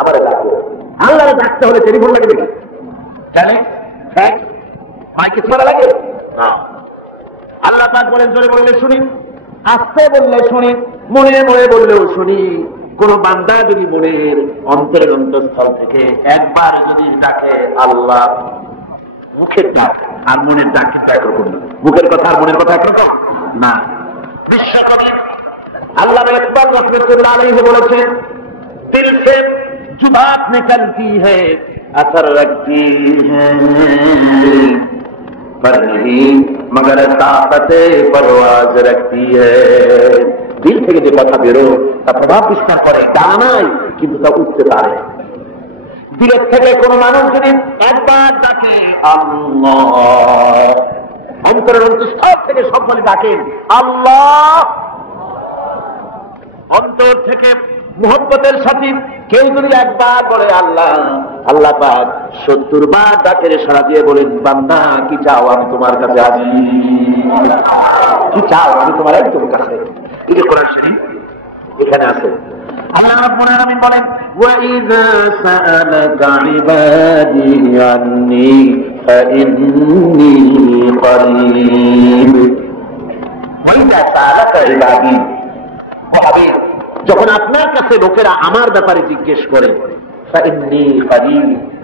আমার ডাকো। আল্লাহরে ডাকতে হলে টেলিফোন লাগে নাকি? জানে মাইকে ছোড়া লাগে না। আল্লাহ পাক বলেন জোরে বললে শুনি, আস্তে বললে শুনি, মনে মনে বললেও শুনি। কোন বান্দা যদি মনের অন্তরের অন্তঃস্থল থেকে একবার যদি ডাকে আল্লাহ, মুখের ডাক আর মনের ডাক কিন্তু একরকম না। মুখের কথা আর মনের কথা একরকম না। বিশ্বকবি আল্লাহ ইকবাল রহমতুল্লাহ আলাইহি বলেছেন, দিল সে जुबान निकलती है असर रखती है पर नहीं मगर ताकते परवाज रखती है। दिल থেকে যে কথা বেরো তা প্রভাব বিস্তার করে, ডানা নাই কিন্তু তা উঠতে পারে। দিলের থেকে কোনো মানুষ যদি একবার ডাকে আল্লাহ, অন্তরের অন্তঃস্থল থেকে সব বলে ডাকেন আল্লাহ, অন্তর থেকে মুহব্বতের সাথে কেউ যদি একবার বলে আল্লাহ, আল্লাহ পাক 70 বার ডাকের সাড়া দিয়ে বলেন বান্দা কি চাও আমি তোমার কাছে আছি, কি চাও আমি তোমার একদম কাছে। এই যে কোরআন শরীফ এখানে আছে। আল্লাহ রাব্বুল আলামিন বলেন ওয়া ইযা সাআলাকা ইবাদি আন্নী ফাইন্নী করিব। ওয়া ইযা সাআলাকা ইবাদি, যখন আপনার কাছে লোকেরা আমার ব্যাপারে জিজ্ঞেস করে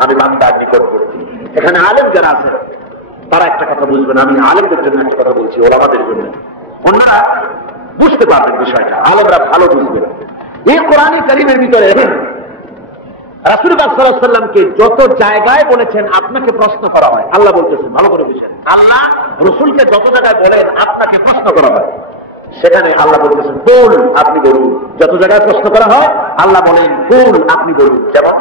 আমি বান্দার নিকট। এখানে আলেম যারা আছে তারা একটা কথা বুঝবেন, আমি আলেমদের জন্য একটা কথা বলছি, ওলামাদের জন্য। অন্যরা বুঝতে পারবেন বিষয়টা, আলেমরা ভালো বুঝবেন। এই কোরআনে কারীমের ভিতরে রাসূলুল্লাহ সাল্লাল্লাহু আলাইহি ওয়াসাল্লামকে যত জায়গায় বলেছেন আপনাকে প্রশ্ন করা হয়, আল্লাহ বলতেছেন ভালো করে বুঝেন, আল্লাহ রাসূলকে যত জায়গায় বলেন আপনাকে প্রশ্ন করা হয়, সেখানে আল্লাহ বলতেছেন কুল, আপনি বলুন। যত জায়গায় প্রশ্ন করা হয় আল্লাহ বলেন কুল, আপনি বলুন। যেমন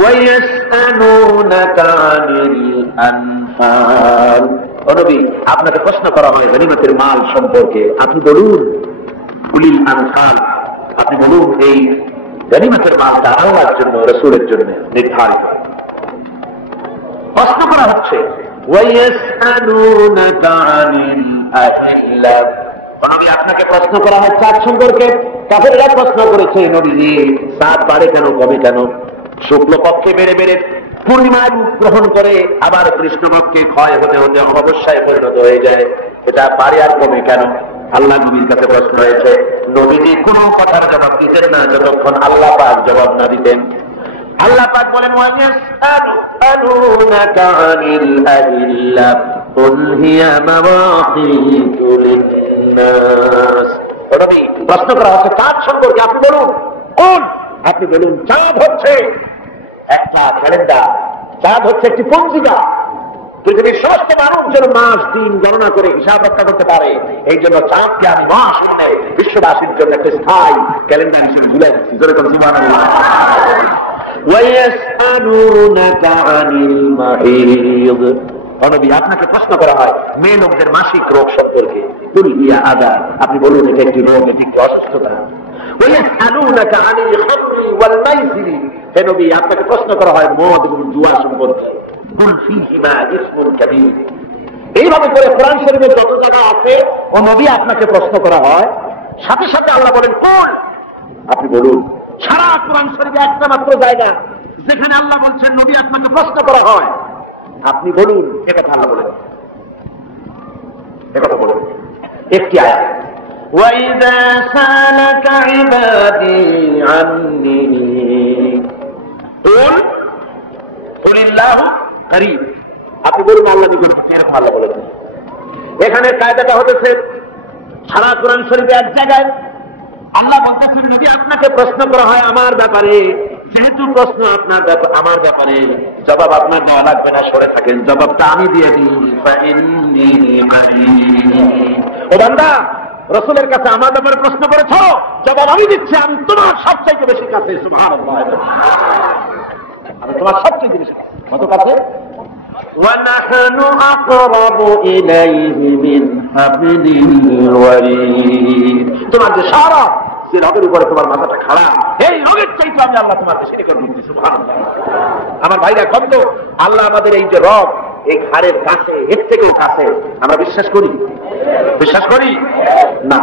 ওয়ায়াসআলুনাকা আনিল আনফাল, নবী আপনাকে প্রশ্ন করা হয় গনিমতের মাল সম্পর্কে, আপনি বলুন কুলিল আনফাল, আপনি বলুন এই গনিমতের মালটা আল্লাহর জন্য রাসূলের জন্য নির্ধারিত। প্রশ্ন করা হচ্ছে ওয়ায়াসআলুনাকা আনিল আহিল্লা, নবী আপনাকে প্রশ্ন করা হয় চাঁদ সম্পর্কে। কাফেররা প্রশ্ন করেছে নবীজি চাঁদ বাড়ে কেন, কমে কেন, শুক্ল পক্ষে বেড়ে বেড়ে পূর্ণিমায় রূপ গ্রহণ করে আবার কৃষ্ণপক্ষে ক্ষয় হতে হতে অবস্থায় পরিণত হয়ে যায়, এটা বাড়ে আর কমে কেন? আল্লাহ নবীর কাছে প্রশ্ন হয়েছে, নবীজি কোনো কথার জবাব দিতেন না যতক্ষণ আল্লাহ পাক জবাব না দিতেন। আল্লাহ পাক বলেন ওয়ায়াসআলুনাকা আনিল আহিল্লা কুল হিয়া মাওয়াকিতু লিন-নাস, নবী প্রশ্ন করা হচ্ছে চাঁদ সম্পর্কে, আপনি বলুন কোন, আপনি বলুন চাঁদ হচ্ছে একটা ক্যালেন্ডার, চাঁদ হচ্ছে একটি পঞ্জিকা। পৃথিবীর সমস্ত মানুষ যেন মাস দিন গণনা করে হিসাব রক্ষা করতে পারে, এই জন্য চাঁদকে আমি মাস শুনে বিশ্ববাসীর জন্য একটা স্থায়ী ক্যালেন্ডার হিসেবে ঝুলে দিচ্ছি। সুবহানাল্লাহ। ওয়ায়াসআলুনাকা আনিল মাহিদ, নবী আপনাকে প্রশ্ন করা হয় মেয়ে লোকদের মাসিক রোগ সম্পর্কে, কুল হিয়া আযা, আপনি বলুন এটা একটি রোগ, এটি একটি অসুস্থতা। ওয়ায়াসআলুনাকা আনিল খামরি ওয়াল মাইসিরি, হে নবী আপনাকে প্রশ্ন করা হয় মদ এবং জুয়া সম্পর্কে, কুল ফীহিমা ইসমুন কাবীর। এইভাবে করে কোরআন শরীফে যত জায়গা আছে ও নবী আপনাকে প্রশ্ন করা হয়, সাথে সাথে আল্লাহ বলেন কুল, আপনি বলুন। সারা কোরআন শরীফে একটা মাত্র জায়গা যেখানে আল্লাহ বলছেন নবী আপনাকে প্রশ্ন করা হয়, আপনি বলুন, একথা আল্লাহ বলেন, একথা বলেন একটি আয়াত, ওয়াইযা সালাকা ইবাদি আন্নী কুল কুলিল্লাহু করিব, আপনি বলুন আল্লাহ নিকট, এরকম আল্লাহ বলেন। এখানে কায়দাটা হতেছে সারা কোরআন শরীফে এক জায়গায় আল্লাহ বলতেছেন যদি আপনাকে প্রশ্ন করা হয় আমার ব্যাপারে, যেহেতু প্রশ্ন আপনার আমার ব্যাপারে, জবাব আপনার দেওয়া লাগবে না, সরে থাকেন, জবাবটা আমি দিয়ে দিই। ও বান্দা রাসূলের কাছে আমার ব্যাপারে প্রশ্ন করেছ, জবাব আমি দিচ্ছি, আমি তোমার সবচাইতে বেশি কাছে। সুবহানাল্লাহ, আমি তোমার সবচাইতে বেশি কত কাছে? وَنَحْنُ أَقْرَبُ إِلَيْهِ مِنْ حَبْلِ الْوَرِيدِ, তোমার যে সারা সে রগের উপরে তোমার মাথাটা খারাপ, এই রগের চাইতে আমি আল্লাহ তোমাকে সেটা করে দিচ্ছি। সুবহানাল্লাহ। আমার ভাইরা কত আল্লাহ আমাদের এই যে রগ, এই ঘাড়ের কাছে, এর থেকেও কাছে, আমরা বিশ্বাস করি? বিশ্বাস করি না?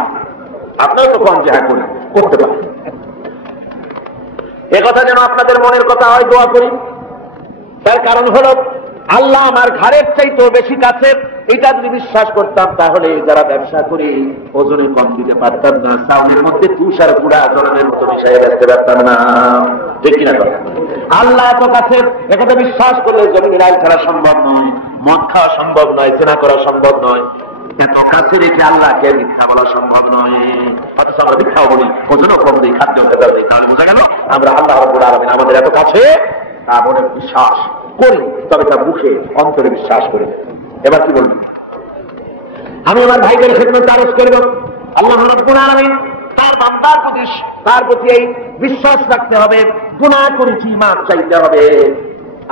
আপনারা তো কম যে হ্যাঁ করি, করতে পারেন। একথা যেন আপনাদের মনের কথা হয়, দোয়া করি। তার কারণ হলো আল্লাহ আমার ঘাড়ের চাইতেও বেশি কাছে। এটা যদি বিশ্বাস করতাম তাহলে যারা ব্যবসা করি ওজনে কম দিতে পারতাম না, চাউলের মধ্যে তুষার পুরা জলের মতো মিশাই বেচতে পারতাম না, ঠিক কিনা? আল্লাহ এত কাছে, একথা বিশ্বাস করলে জমির আইন ছাড়া সম্ভব নয়, মদ খাওয়া সম্ভব নয়, জেনা করা সম্ভব নয়, এত কাছে রেখে আল্লাহকে মিথ্যা বলা সম্ভব নয়। অথচ আমরা মিথ্যাও বলি, ওজনও কম দিই, খাদ্য খেতে দিই, তাহলে বোঝা গেল আমরা আল্লাহ রাব্বুল আলামিন আমাদের এত কাছে, তা মনে বিশ্বাস করি, তবে তা মুখে অন্তরে বিশ্বাস করি। এবার কি বলবো? আমি আমার ভাইদের খেদমতে আরজ করব, আল্লাহ রাব্বুল আলামিন তার বান্দার প্রতি তার প্রতি এই বিশ্বাস রাখতে হবে, গুনাহ করেছি মাফ চাইতে হবে,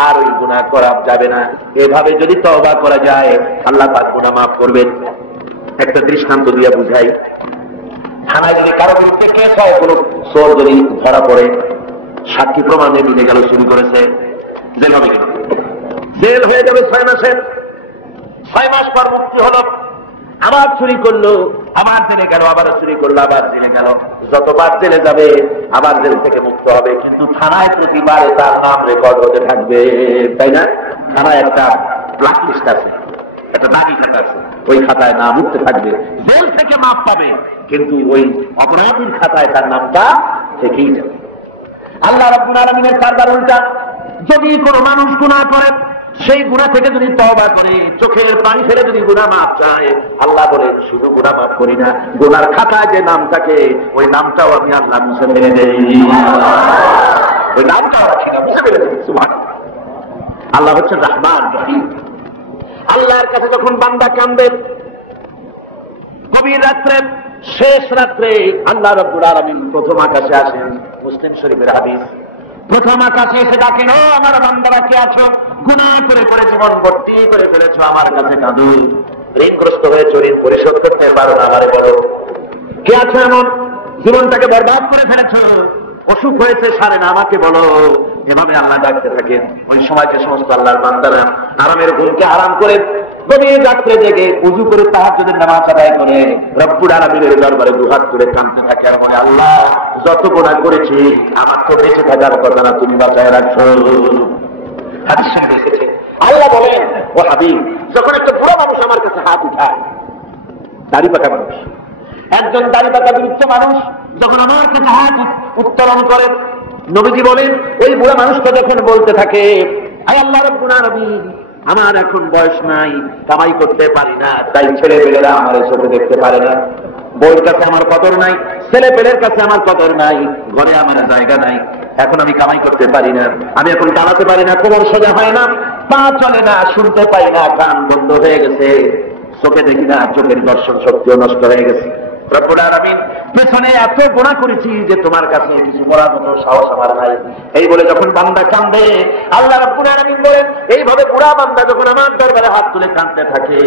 আর ওই গুনাহ করা যাবে না। এভাবে যদি তওবা করা যায় আল্লাহ পাক গুনাহ মাফ করবেন। একটা দৃষ্টান্ত দিয়ে বুঝাই। থানায় যদি কারো বিরুদ্ধে কেস হয়, কোনো চোর যদি ধরা পড়ে, সাক্ষী প্রমাণে মিলে গেল শুরু করেছে, জেল হবে কেন? জেল হয়ে যাবে 6 মাসের। 6 মাস পর মুক্তি হলো, আবার চুরি করলো, আবার জেলে গেল, আবার চুরি করলো, আবার জেলে গেল। যতবার জেলে যাবে আবার জেল থেকে মুক্ত হবে, কিন্তু থানায় প্রতিবারে তার নাম রেকর্ড হতে থাকবে, তাই না? থানায় একটা ব্ল্যাক লিস্ট আছে, একটা দাগি খাতা আছে, ওই খাতায় নাম উঠতে থাকবে। জেল থেকে মাপ পাবে, কিন্তু ওই অপরাধীর খাতায় তার নামটা থেকেই যাবে। আল্লাহ রাব্বুল আলামিনের কারবার উল্টা। যদি কোনো মানুষ গুনাহ করে, সেই গুনাহ থেকে যদি তওবা করে, চোখের পানি ফেলে যদি গুনাহ মাফ চায়, আল্লাহ বলে শুধু গুনাহ মাফ করি না, গুনার খাতায় যে নাম থাকে ওই নামটাও আমি আল্লাহ মুছে ফেলে দেই, ওই নামটাও রাখি না, মুছে ফেলে দেই। সুবহানাল্লাহ। আল্লাহ হচ্ছেন রহমান রহিম। আল্লাহর কাছে যখন বান্দা কাঁদে, গভীর রাত্রে, শেষ রাত্রে আল্লাহ রাব্বুল আলামিন প্রথম আকাশে আসেন। মুসলিম শরীফের হাদিস, প্রথম আকাশে এসে ডাকেন, ও আমার বান্দারা কে আছো? গুনাহ করে করে জীবন ভর্তি করে ফেলেছো, আমার কাছে কাঁদো। ঋণগ্রস্ত হয়েছ, ঋণ পরিশোধ করতে পারো না, আমারে বলো কে আছো এমন? জীবনটাকে বরবাদ করে ফেলেছো, অসুখ হয়েছে সারে না, আমাকে বলো। এভাবে আল্লাহ ডাকতে থাকেন। ওই সময় যে সমস্ত আল্লাহর বান্দারা আরামের ঘুমকে আরাম করে গভীর রাত্রে জেগে উযু করে তাহাজ্জুদের নামাজ আদায় করে রব্বুল আলামিনের দরবারে দুহাত তুলে কাঁদতে থাকে আর বলে, আল্লাহ যত গুনাহ করেছি আমার তো বেঁচে থাকার কথা না, তুমি বাঁচায় রাখছো। হাদিস শরীফে এসেছে, আল্লাহ বলেন, ও হাবিব, যখন একটা বুড়া মানুষ আমার কাছে হাত উঠায়, দাড়ি পাকা মানুষ, একজন দাড়ি পাকা বৃদ্ধ মানুষ যখন আমার কাছে হাত উত্তোলন করেন, নবীজি বলেন, ওই বুড়া মানুষটা যখন বলতে থাকে, আয় আল্লাহ রাব্বুল আলামিন, আমার এখন বয়স নাই, কামাই করতে পারি না, তাই ছেলে পেলেরা আমার চোখে দেখতে পারে না, বউর কাছে আমার কদর নাই, ছেলে পেলের কাছে আমার কদর নাই, ঘরে আমার জায়গা নাই, এখন আমি কামাই করতে পারি না, আমি এখন দাঁড়াতে পারি না, কোমর সোজা হয় না, পা চলে না, শুনতে পাই না, কান বন্ধ হয়ে গেছে, চোখে দেখি না, চোখের দর্শন শক্তিও নষ্ট হয়ে গেছে। রব্বুল আলামিন, পেছনে এত গুনাহ করেছি যে তোমার কাছে কিছু বলার মতো সাহস আমার নাই। এই বলে যখন বান্দা কাঁদে, আল্লাহ রাব্বুল আলামিন বলেন, এইভাবে বুড়া বান্দা যখন আমার দরবারে হাত তুলে কাঁদতে থাকে,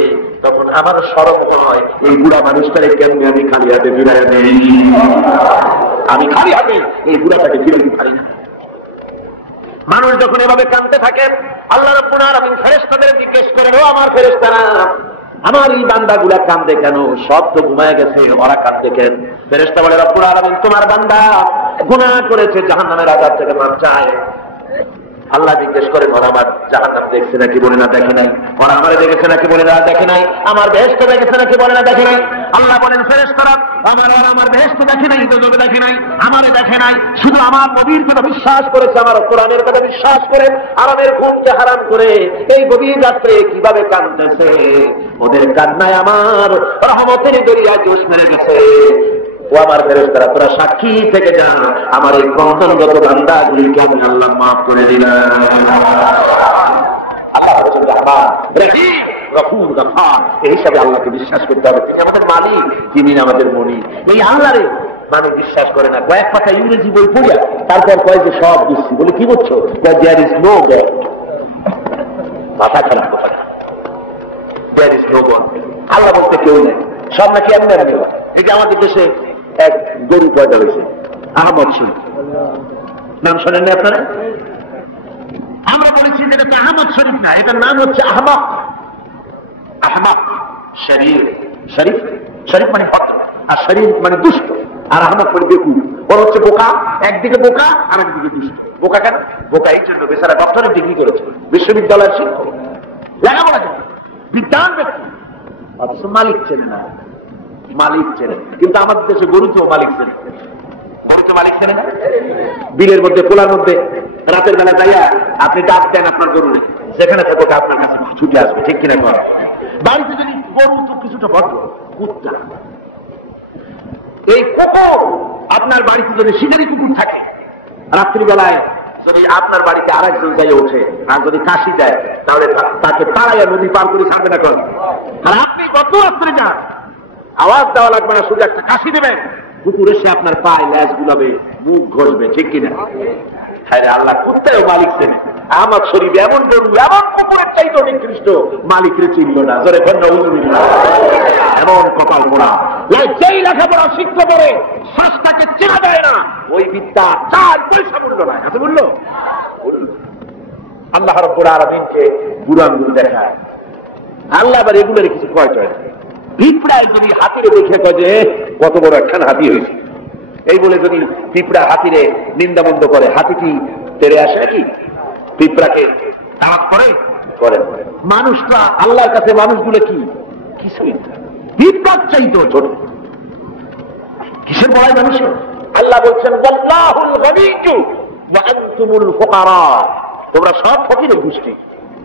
তখন আমার শরম হয়, এই বুড়া মানুষটারে কেমনে আমি খালি হাতে ফিরাইয়া দেই। আমি খালি হাতে এই বুড়াটাকে ফিরে দিতে পারি না। মানুষ যখন এভাবে কাঁদতে থাকে, আল্লাহ রাব্বুল আলামিন ফেরেশতাদের জিজ্ঞেস করেন, ও আমার ফেরেশতারা, আমার এই বান্দাগুলা কাঁদে কেন? সব তো ঘুমায় গেছে, ওরা কাঁদে কেন? ফেরেশতা বলে, রব্বুল আলামিন তোমার বান্দা গুনাহ করেছে, জাহান্নামের আযাব থেকে মাফ চায়। আল্লাহ জিজ্ঞেস করেন, ওরা আমার জাহান্নাম দেখছে নাকি? বলে না, দেখে নাই। ওরা আমারে দেখেছে নাকি? বলে না, দেখে নাই। আমার বেহেশত দেখেছে নাকি? বলে না, দেখে নাই। আল্লাহ বলেন, ফেরেশতারা আমার বেহেশত দেখে নাই, দোজখ দেখে নাই, আমারে দেখে নাই, শুধু আমার নবীর কথা বিশ্বাস করেছে, আমার কোরআনের কথা বিশ্বাস করে আরামের ঘুমকে হারাম করে এই গভীর রাত্রে কিভাবে কাঁদতেছে, ওদের কান্নায় আমার রহমতের দরিয়া জোশ মেরে গেছে। ও আমার ফেরেশতারা, তোরা সাক্ষী থেকে যা, আমার এই ক্রন্দনগত বান্দাগুলিকে আমি আল্লাহ মাফ করে দিলাম। আল্লাহ হচ্ছেন রহমান রহিম গফুর গফফার, এই হিসাবে আল্লাহকে বিশ্বাস করতে হবে। তিনি আমাদের মালিক, তিনি আমাদের মনিব। এই আল্লাহরে মানুষ বিশ্বাস করে না। কয়েক পাতা ইংরেজি বই পড়িয়া তারপর কয় যে সব বুঝছি। বলে কি বলছো? There is no god. মাথা খারাপ কথা, there is no god. Allah বলতে কেউ নেই, সব নাকি এমনি এমনি। এই যে আমাদের দেশে এক গরু পয়দা হয়েছে, আহমদ শরীফ, নাম শোনেননি আপনারা? আমরা বলেছি যে এটা আহমদ শরীফ না, এটার নাম হচ্ছে আহমক। আহমক শরীফ, শরীফ শরীফ মানে ভদ্র, আর শরীফ মানে দুষ্ট। আর আহমদ করে বেকুব, ওর হচ্ছে বোকা, একদিকে বোকা আর একদিকে দুষ্ট। বোকা কেন? বোকা এই জন্য বেচারা ডক্টরের ডিগ্রি করেছে, বিশ্ববিদ্যালয়ের শিক্ষক, লেখাপড়া জানে, বিদ্যান ব্যক্তি, অথচ মালিক চেনে না। মালিক চেনে, কিন্তু আমাদের দেশে গরুতেও মালিক চেনে। গরুতে মালিক চেনে না। বিলের মধ্যে, খোলার মধ্যে রাতের বেলা যাইয়া আপনি ডাক দেন আপনার গরু, যেখানে থাকো আপনার কাছে ছুটে আসবে, ঠিক কিনা? বাড়িতে যদি গরু তো কিছুটা বড়, কুত্তা, এই কুকুর আপনার বাড়িতে যদি শিকারি কুকুর থাকে, রাত্রিবেলায় যদি আপনার বাড়িতে আরেকজন যাই ওঠে আর যদি কাশি দেয়, তাহলে তাকে তাড়াইয়া নদী পার করে ছাড়বে না করেন। আর আপনি কত রাত্রি যান, আওয়াজ দেওয়া লাগবে না, শুধু একটা কাশি দেবেন, কুকুর এসে আপনার পায়ে ল্যাজ গুলাবে, মুখ ঘষবে, ঠিক কিনা? হ্যাঁ, আল্লাহ কুত্তাও মালিক চেনে। আমার শরীরে এমন গরু, এমন কুকুরের চাইতে নিকৃষ্ট মালিকরে চিনল না। জোরে কন্যা এমন কপাল পোড়া, যেই লেখাপড়া শিখতে পারে শ্বাসটাকে চেনা যায় না, ওই বিদ্যা 4 পয়সা মূল্য নাই। আছে মূল্য? আল্লাহ রাব্বুল আলামিনকে বুড়ো আঙ্গুল দেখায়। আল্লাহ আবার এগুলোর কিছু কয় টয়, পিঁপড়ায় যদি হাতিরে দেখে কয় যে কত বড় একখান হাতি হয়েছে, এই বলে যদি পিঁপড়া হাতিরে নিন্দামন্দ করে, হাতি কি তেরে আসে নাকি? পিঁপড়াকে দাওয়াত করে? করেন। মানুষটা আল্লাহর কাছে মানুষগুলো কি কিছুই না, পিঁপড়ার চাইতেও ছোট। কিসের বড়াই মানুষ? আল্লাহ বলছেন আল্লাহুল গনিয়্যু ওয়া আনতুমুল ফুকারা, তোমরা সব ফকিরের গোষ্ঠী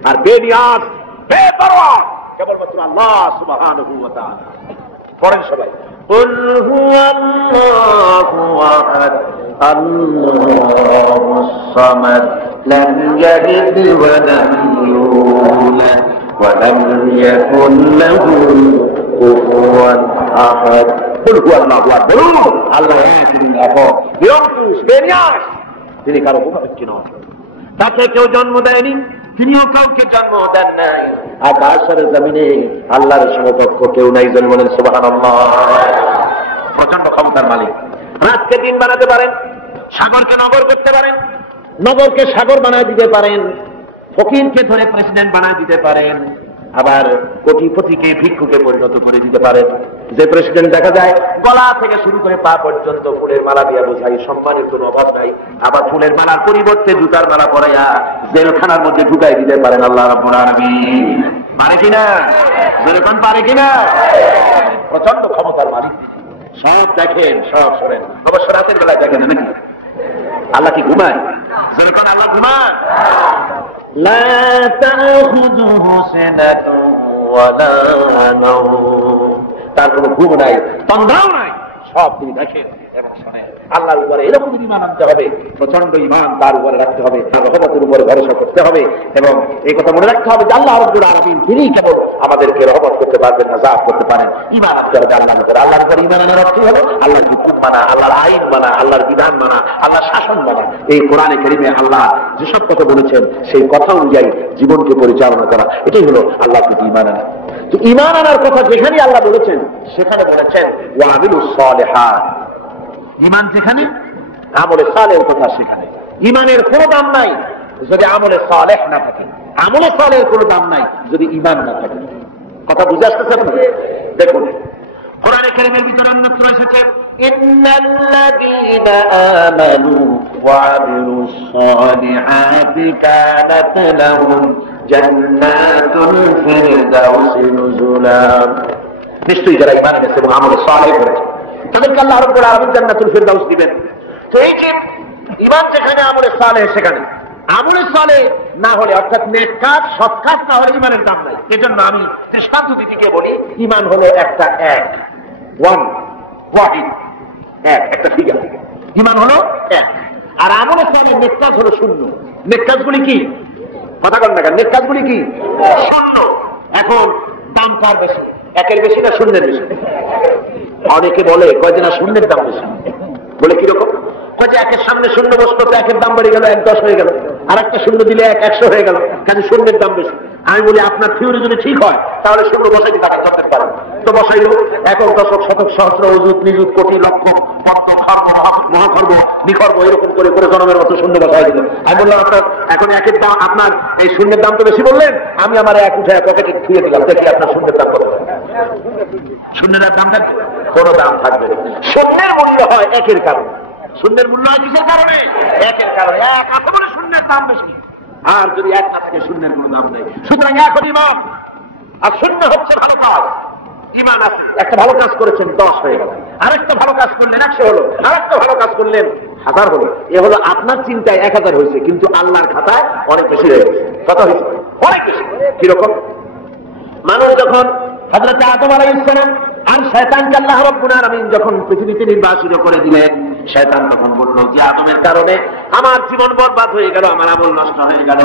আর বেনিয়াজ, বেপরোয়া কেবলমাত্র আল্লাহ সুবহানাহু ওয়া তাআলা। পড়েন সবাই, কুল হুয়াল্লাহু আহাদ আল্লাহুস সামাদ লাম ইয়ালিদ ওয়া লাম ইউলাদ ওয়া লাম ইয়াকুল লাহু কুফুয়ান আহাদ। কুল হুয়াল্লাহু আহাদ, বলুন আল্লাহ তিনি একক, নিরঙ্কুশ, বেনিয়াজ, তিনি কারো মুখাপেক্ষী নন, তাকে কেউ জন্ম দেয়নি, তিনিও কাউকে জন্ম দেন নাই। আকাশের জমিনে আল্লাহর সমকক্ষ কেউ নাই, জন্ম দেন। সুবহানাল্লাহ। প্রচন্ড ক্ষমতার মালিক। রাতকে দিন বানাতে পারেন, সাগরকে নগর করতে পারেন, নগরকে সাগর বানায় দিতে পারেন, ফকিরকে ধরে প্রেসিডেন্ট বানায় দিতে পারেন, আবার কোটিপতিকে ভিক্ষুকে পরিণত করে দিতে পারেন। যে প্রেসিডেন্ট দেখা যায় গলা থেকে শুরু করে পা পর্যন্ত ফুলের মালা দিয়া বোঝাই, সম্মানের কোনো অভাব নাই, আবার ফুলের মালার পরিবর্তে জুতার মালা পরাইয়া জেলখানার মধ্যে ঢুকাই দিতে পারেন আল্লাহ রাব্বুল আলামিন। পারে কিনা? যেরকম পারে কিনা? প্রচন্ড ক্ষমতার মালিক, সব দেখেন, সব শোনেন। অবশ্য রাতের বেলায় দেখেন নাকি? আল্লাহ কি ঘুমায়? যেরকম আল্লাহ ঘুমায়? লা তাখুযুহু সিনাতুন ওয়ালা নাওম, তার কোনো ঘুম নাই, তন্দ্রাও নাই, সব তিনি দেখেন এবং শোনেন। আল্লাহর উপরে এরকম ঈমান আনতে হবে, প্রচন্ড ঈমান তার উপরে রাখতে হবে, রহমতের উপরে ভরসা করতে হবে, এবং এই কথা মনে রাখতে হবে যে আল্লাহ রাব্বুল আলামিন তিনি কেবল আমাদেরকে রহমত করতে পারবেন না, জাফ করতে পারেন। ঈমান আনতে হবে আল্লাহর উপরে। আল্লাহর উপরে ঈমান আনার অর্থ হলো আল্লাহর হুকুম মানা, আল্লাহর আইন মানা, আল্লাহর বিধান মানা, আল্লাহর শাসন মানা। এই কোরআনে কারীমে আল্লাহ যেসব কথা বলেছেন সেই কথা অনুযায়ী জীবনকে পরিচালনা করা, এটাই হলো আল্লাহর প্রতি ঈমান আনা। তো ঈমান আনার কথা যেখানে আল্লাহ বলেছেন সেখানে বলেছেন ওয়া আমিলুস সালিহাত। ঈমান যেখানে, আমলে সালেহের কথা সেখানে। ঈমানের কোনো দাম নাই যদি আমলে সালেহ না থাকে, আমলে সালেহের কোনো দাম নাই যদি ঈমান না থাকে। কথা বুঝে আসতেছে? দেখুন কোরআনে কারীমের ভিতরে অন্যত্র এসেছে ইন্নাল্লাযীনা আমানু ওয়া আমিলুস সালিহাতি কানাত লাহুম জান্নাতুল ফিরদাউসি নুজুলা। নিশ্চয়ই যারা ঈমান এনেছে এবং আমলে সালেহ করেছে তাদেরকে আল্লাহ রাব্বুল আলামিন জান্নাতুল ফিরদাউস দিবেন। তো এই যে ঈমান যেখানে, আমলে সালেহ সেখানে। আমলে সালেহ না হলে, অর্থাৎ নেক কাজ, সৎ কাজ না হলে ঈমানের দাম নাই। এজন্য আমি দৃষ্টান্ত দিতে বলি, ঈমান হলো একটা এক, ওয়াহিদ, একটা ফিগার। ঈমান হলো এক, আর আমলে সালেহ নেক কাজ হলো শূন্য। নেক কাজগুলি কি? কথা বলেন না, নেক কাজগুলি কি? শূন্য। এখন দাম কার বেশি, একের বেশি না শূন্যের বেশি? অনেকে বলে কয় যে না শূন্যের দাম বেশি। বলে কিরকম? কয় যে একের সামনে শূন্য বসতো, একের দাম বেড়ে গেল, 1 10 হয়ে গেল, আর একটা শূন্য দিলে 1 100 হয়ে গেল, কাজে শূন্যের দাম বেশি। আমি বলি আপনার থিওরি যদি ঠিক হয় তাহলে সেগুলো বসাই টাকা করতে পারেন, তো বসাই দেবো। একক দশক শতক সহস্র অযুত নিযুত কোটি লক্ষ পদ্ম খর্ব মহাখর্ব নিখর্ব এরকম করে করে জনমের মতো শূন্য বসাই দিল। আমি বললাম আপনার এখন একের দাম, আপনার এই শূন্যের দাম তো বেশি বললেন, আমি আমার এক উঠে পকেটে ধুয়ে দিলাম, দেখি আপনার শূন্যের দাম কত। শূন্যের দাম থাকবে? কোনো দাম থাকবে না। শূন্যের মূল্য হয় একের কারণে। শূন্যের মূল্য হয় কিসের কারণে? একের কারণে। এক আছে বলে শূন্যের দাম বেশি, আর যদি এক থাকে শূন্যের কোনো দাম নেই। সুতরাং এখন ইমান আর শূন্য হচ্ছে ভালো কাজ। ইমান আছে, একটা ভালো কাজ করেছেন 10 হয়ে গেল, আরেকটা ভালো কাজ করলেন 100 হলো, আরেকটা ভালো কাজ করলেন 1000 হলো। এ হলো আপনার চিন্তায় 1000 হয়েছে, কিন্তু আল্লাহর খাতায় অনেক বেশি হয়ে গেছে। কত হয়েছে? অনেক বেশি। কিরকম? মানুষ যখন হযরত আদম আলাইহিস সালাম আর শয়তানকে আল্লাহ রাব্বুল আলামিন যখন পৃথিবীতে নির্বাসিত করে দিলেন, শয়তান তখন বলল যে আদমের কারণে আমার জীবন বরবাদ হয়ে গেল, আমার আমল নষ্ট হয়ে গেল,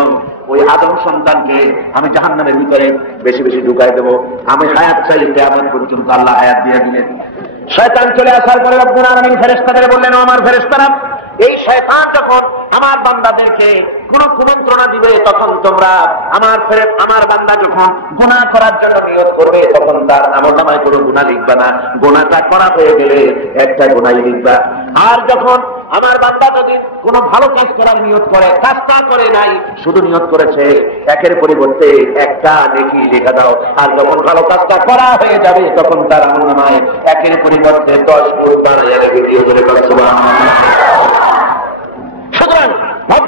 ওই আদম সন্তানকে আমি জাহান্নামের ভিতরে বেশি বেশি ঢুকাই দেবো, আমি হায়াত চাই, কিয়ামত পর্যন্ত আল্লাহ হায়াত দিয়ে দিলেন। শয়তান চলে আসার পরে রব্বুল আলামিন ফেরেশতাদের বললেন, ও আমার ফেরেশতারা, এই শয়তান যখন আমার বান্দাদেরকে কোন কুমন্ত্রণা দিবে, তখন তোমরা আমার বান্দা যখন গুনাহ করার জন্য নিয়ত করবে, তখন তার আমলনামায় কোনো গুনাহ লিখবা না, গুনাহটা করা হয়ে গেলে একটা গুনাহ লিখবা। আর যখন আমার বান্দা যদি কোনো ভালো কাজ করার নিয়ত করে, কাজটা করে নাই, শুধু নিয়ত করেছে, একের পরিবর্তে একটা নেকি লেখা দাও। আর যখন ভালো কাজটা করা হয়ে যাবে, তখন তার আমলনামায় একের পরিবর্তে 10 গুণ বাড়াইয়া ভিডিও করে করা। সুতরাং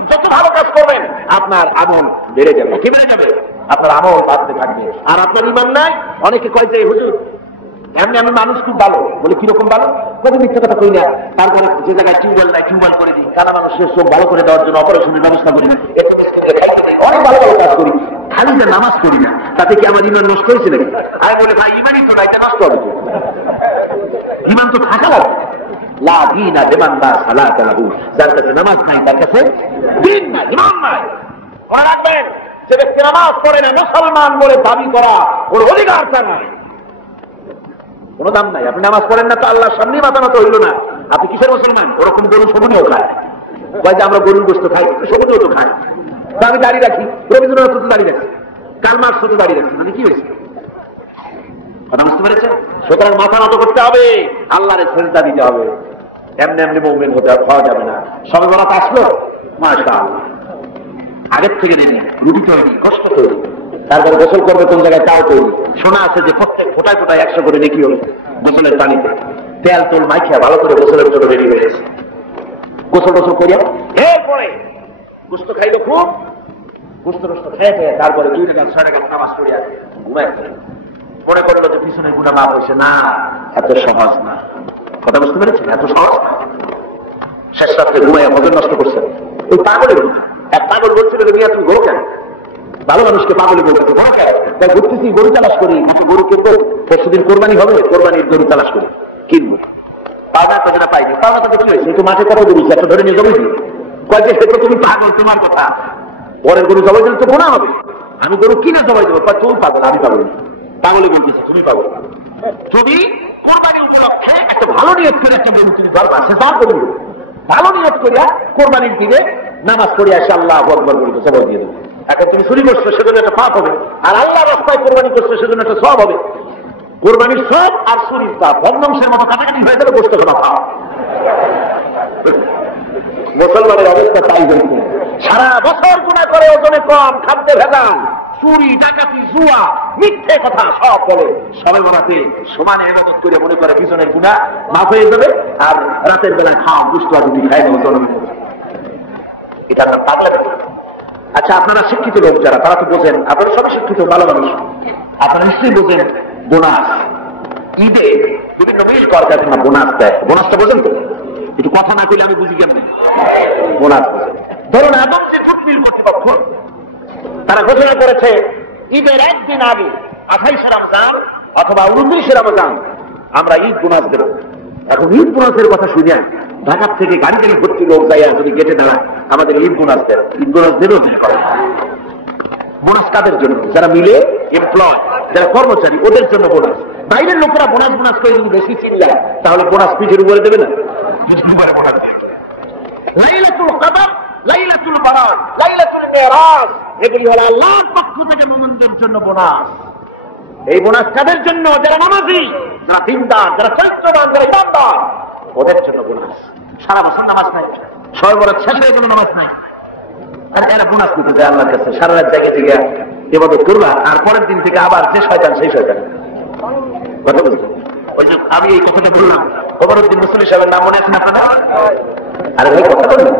যত ভালো কাজ করবেন আপনার আমল বেড়ে যাবে। কি বেড়ে যাবে? আপনার আমল বাড়তে থাকবে। আর আপনার ইমান নাই। অনেকে কয় যে হুজুর এমনি আমি মানুষ খুব ভালো, বলে কিরকম ভালো? কত মিথ্যা কথা কই না। তারপরে যে জায়গায় টিউবওয়েল নাই টিউবওয়েল করে দিই, কানা মানুষের চোখ ভালো করে দেওয়ার জন্য অপারেশনের ব্যবস্থা করি না, অনেক ভালো ভালো কাজ করি, খালি যে নামাজ করি না, তাতে কি আমার ইমান নষ্ট হয়েছে নাকি? আমি বলে ভাই ইমানই তো না, এটা নষ্ট হবে। ইমান তো থাকা লাগবে। লা দীনা লিমান লা সালাতা লাহু, যার কাছে নামাজ নাই তার কাছে দ্বীন নাই, ঈমান নাই। মনে রাখবেন, যে ব্যক্তি নামাজ পড়ে না, মুসলমান বলে দাবি করা ওর অধিকার তার নাই, কোনো দাম নাই। আপনি নামাজ পড়েন না তো আল্লাহর সামনে মাথা নত হইল না, আপনি কিসের মুসলমান? ওরকম গরু শোভনীয় খায়, কয় যে আমরা গরুর গোশত খাই, শোভনীয় তো খায়। তো আমি দাঁড়িয়ে রাখি, রবীন্দ্রনাথ তো দাঁড়িয়ে রাখি, কাল মার্কস তো দাঁড়িয়ে রাখি, মানে কি হয়েছে? কথা বুঝতে পেরেছেন? সুতরাং মাথা নত করতে হবে, আল্লাহরে সেজদা দিতে হবে। এমনি এমনি মুমিন হওয়া যাবে না। সবে বরাত আসলো, মাশাআল্লাহ, আগের থেকে দিন রুটি তৈরি, কষ্ট তৈরি, তারপরে গোসল করবে কোন জায়গায় তাও তৈরি। শোনা আছে যে প্রত্যেক ফোটায় ফোটায় 100 করে নেকি হবে গোসলের পানিতে। তেল তোল মাইখা ভালো করে গোসলের জন্য রেডি হয়ে গেছে। গোসল টোসল করিয়া এরপরে গোস্ত খাইল খুব, গোস্ত টোস্ত খেয়ে তারপরে 2 টাকা 6 টাকা নামাজ পড়িয়া ঘুমায় মনে করলো যে পিছনের গুণা মাপ হয়েছে। না, এত সহজ না। কথা বুঝতে পেরেছেন? এত সহজ না। শেষ রাত্রে ঘুমাইয়া ভজন নষ্ট করছে ওই পাগলের। এক পাগল বলছিল যে মিয়া তুমি গরু কেন? ভালো মানুষকে পাগলে বলতেছে গরু কেন? তাই ঘুরতেছি, গরু তালাশ করি, গরু কিন্তু পরশুদিন কোরবানি হবে, কোরবানির গরু তালাশ করি, কিনবো। পাওনা তো যেটা পাইনি, পাওনা তো কি হয়েছে? একটু মাঠে করা গরু একটা ধরে নিয়ে জমে দিই, কয় যে সেটা তুমি পাগল, তোমার কথা পরের গরু জবাই দিলে তো গোনা হবে, আমি গরু কিনে জবাই দেবো। তুমি পাগল, আমি পাগল। পাগলে বলতেছি তুমি পাগল। যদি কোরবানি উপলক্ষে একটা ভালো নিয়ত করে একটা গরু তুমি ধরবা, সে যা করবে, ভালো নিয়ত করিয়া কোরবানির দিনে নামাজ পড়ে আসে আল্লাহ আকবার বলতে জবাই দিয়ে দেবে। এখন তুমি চুরি করছো, সেজন্য একটা পাপ হবে, আর আল্লাহ রাস্তায় কোরবানি করছো, সেজন্য একটা সওয়াব হবে। কোরবানির সব আর চুরির পাপ ভগ্নাংশের মতো কাটাকাটি হয়ে গেলে গোস্ত সোনা পাপ। মুসলমানের অবস্থা তাই হয়েছে। সারা বছর গুনাহ করে, ওজনে কম, খাদ্যে ভেজাল, চুরি ডাকাতি জুয়া মিথ্যে কথা সব বলে, সবে বরাতে সমানে ইবাদত করে মনে করে পিছনের গুনাহ মাফ হয়ে যাবে, আর রাতের বেলা খাওয়া দুষ্ট আদি খাই না। এটা আমরা পাগলা। আচ্ছা, আপনারা শিক্ষিত লোক যারা, তারা তো বোঝেন, আপনারা সবাই শিক্ষিত ভালো মানুষ, আপনারা নিশ্চয়ই বোঝেন বোনাস। ঈদে বিভিন্ন মিল করার জন্য বোনাস দেয়। বোনাসটা বোঝেন তো? একটু কথা না কইলে আমি বুঝি কেমনি বোনাস বোঝেন। ধরুন এবং যে ফুড মিল কর্তৃপক্ষ তারা ঘোষণা করেছে ঈদের একদিন আগে 28শে রমজান অথবা 29শে রমজান আমরা ঈদ বোনাস দেব। এখন ঈদ বোনাসের কথা শুনে ঢাকার থেকে গাড়ি গাড়ি ভর্তি লোক যাইয়া যদি গেটে দাঁড়ায় আমাদের ঈদ বোনাস দেন, ঈদ বোনাস দেবেও করে। বোনাস কাদের জন্য? যারা মিলে এমপ্লয়, যারা কর্মচারী, ওদের জন্য বোনাস। বাইরের লোকেরা বোনাস বোনাস করে যদি বেশি চিল্লায় তাহলে বোনাস পিঠের উপরে দেবে না, লাইলাতুল কদর, লাইলাতুল বারাত, লাইলাতুল মেরাজ, এগুলি হলো আল্লাহর পক্ষ থেকে মুমিনদের জন্য বোনাস। এই বোনাস কাদের জন্য? যারা নামাজি, যারা দিনদার, যারা চরিত্রবান, যারা ইমানদার, ওদের জন্য বোনাস। সারা বছর নামাজ নাই, সর্বরাত শেষ হয়ে গেল নামাজ নাই, আর এরা বোনাস নিতে যায় আল্লাহর কাছে। সারা রাত জায়গা থেকে ইবাদত করবা, আর পরের দিন থেকে আবার যে শয়তান সেই শয়তান। কথা বলছি, ওই যে আমি এই কথাটা বললাম, ওমরউদ্দিন মুসলিম সাহেবের নাম মনে আছেন আপনারা? আরে ভাই কথা বললেন,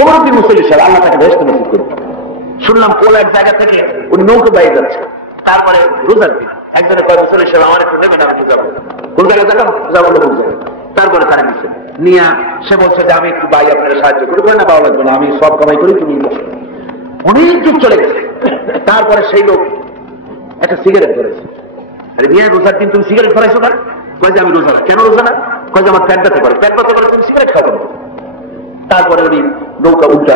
ওমরউদ্দিন মুসলিম সাহেব আল্লাহ তাকে বেহেশতে নসিব করুন। শুনলাম কোন এক জায়গা থেকে উনি নৌকা বাইরে যাচ্ছে, তারপরে রোজার দিন একজনে কয় মুসলিম সাহেব আমার একটু নেবেন, আমি যাবো। কোন জায়গায় যাবেন? যাবো না কোন জায়গায়। তারপরে তারা নিচ্ছে নিয়ে সে বলছে যে আমি একটু ভাই আপনারা সাহায্য করবো না, পাওয়া লাগবে না, আমি সব কামাই করি, তুমি অনেক দূর চলে গেছে। তারপরে সেই লোক একটা সিগারেট ধরেছে। রোজার দিন তুমি সিগারেট ধরাইছো না? কয়ে যে আমি রোজা। কেন রোজা না? কয়ে যে আমার প্যান্ট ব্যথা করে। প্যান্ট ব্যথা করে তুমি সিগারেট খাও না। তারপরে উনি নৌকা উল্টা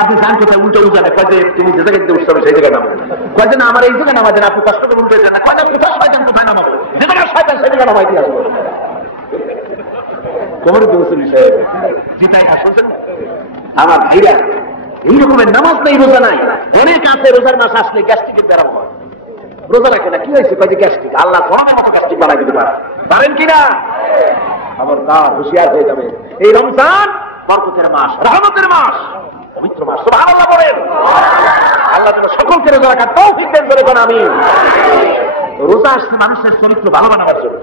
আপনি জান কোথায় উল্টো উল্টাবে? কয়ে যে তুমি যে জায়গায় উঠতে হবে সেই জায়গায় নামো। কয়ে যে না আমার এই জায়গায় নামা যায় না, আপনি কষ্ট করে উল্টে যান না। কয়ে যে কোথায় শয়তান, কোথায় নামাবো? যে জায়গায় শয়তান সেই জায়গায় নামাই দিয়ে আসবো। ওমরউদ্দিন মুসলিম সাহেব জিতাই আসছেন না। আমার ভাইরা, এই রকমের নামাজ নেই, রোজা নাই। অনেক আছে রোজার মাস আসলে গ্যাস্ট্রিকের দ্বারা হয়, রোজা রাখে না। কি হয়েছে? কাজে গ্যাস্ট্রিক। আল্লাহ গরমের মতো গ্যাস্ট্রিক বানাই দিতে পারেন কিনা? আমার কার হুঁশিয়ার হয়ে যাবে। এই রমজান বরকতের মাস, রহমতের মাস, পবিত্র মাস। সুবহানাল্লাহ বলেন। আল্লাহ যেন সকলকে রোজা রাখার তৌফিক দেন বলে কোন আমিন। রোজা আসছে মানুষের চরিত্র ভালো বানাবার জন্য।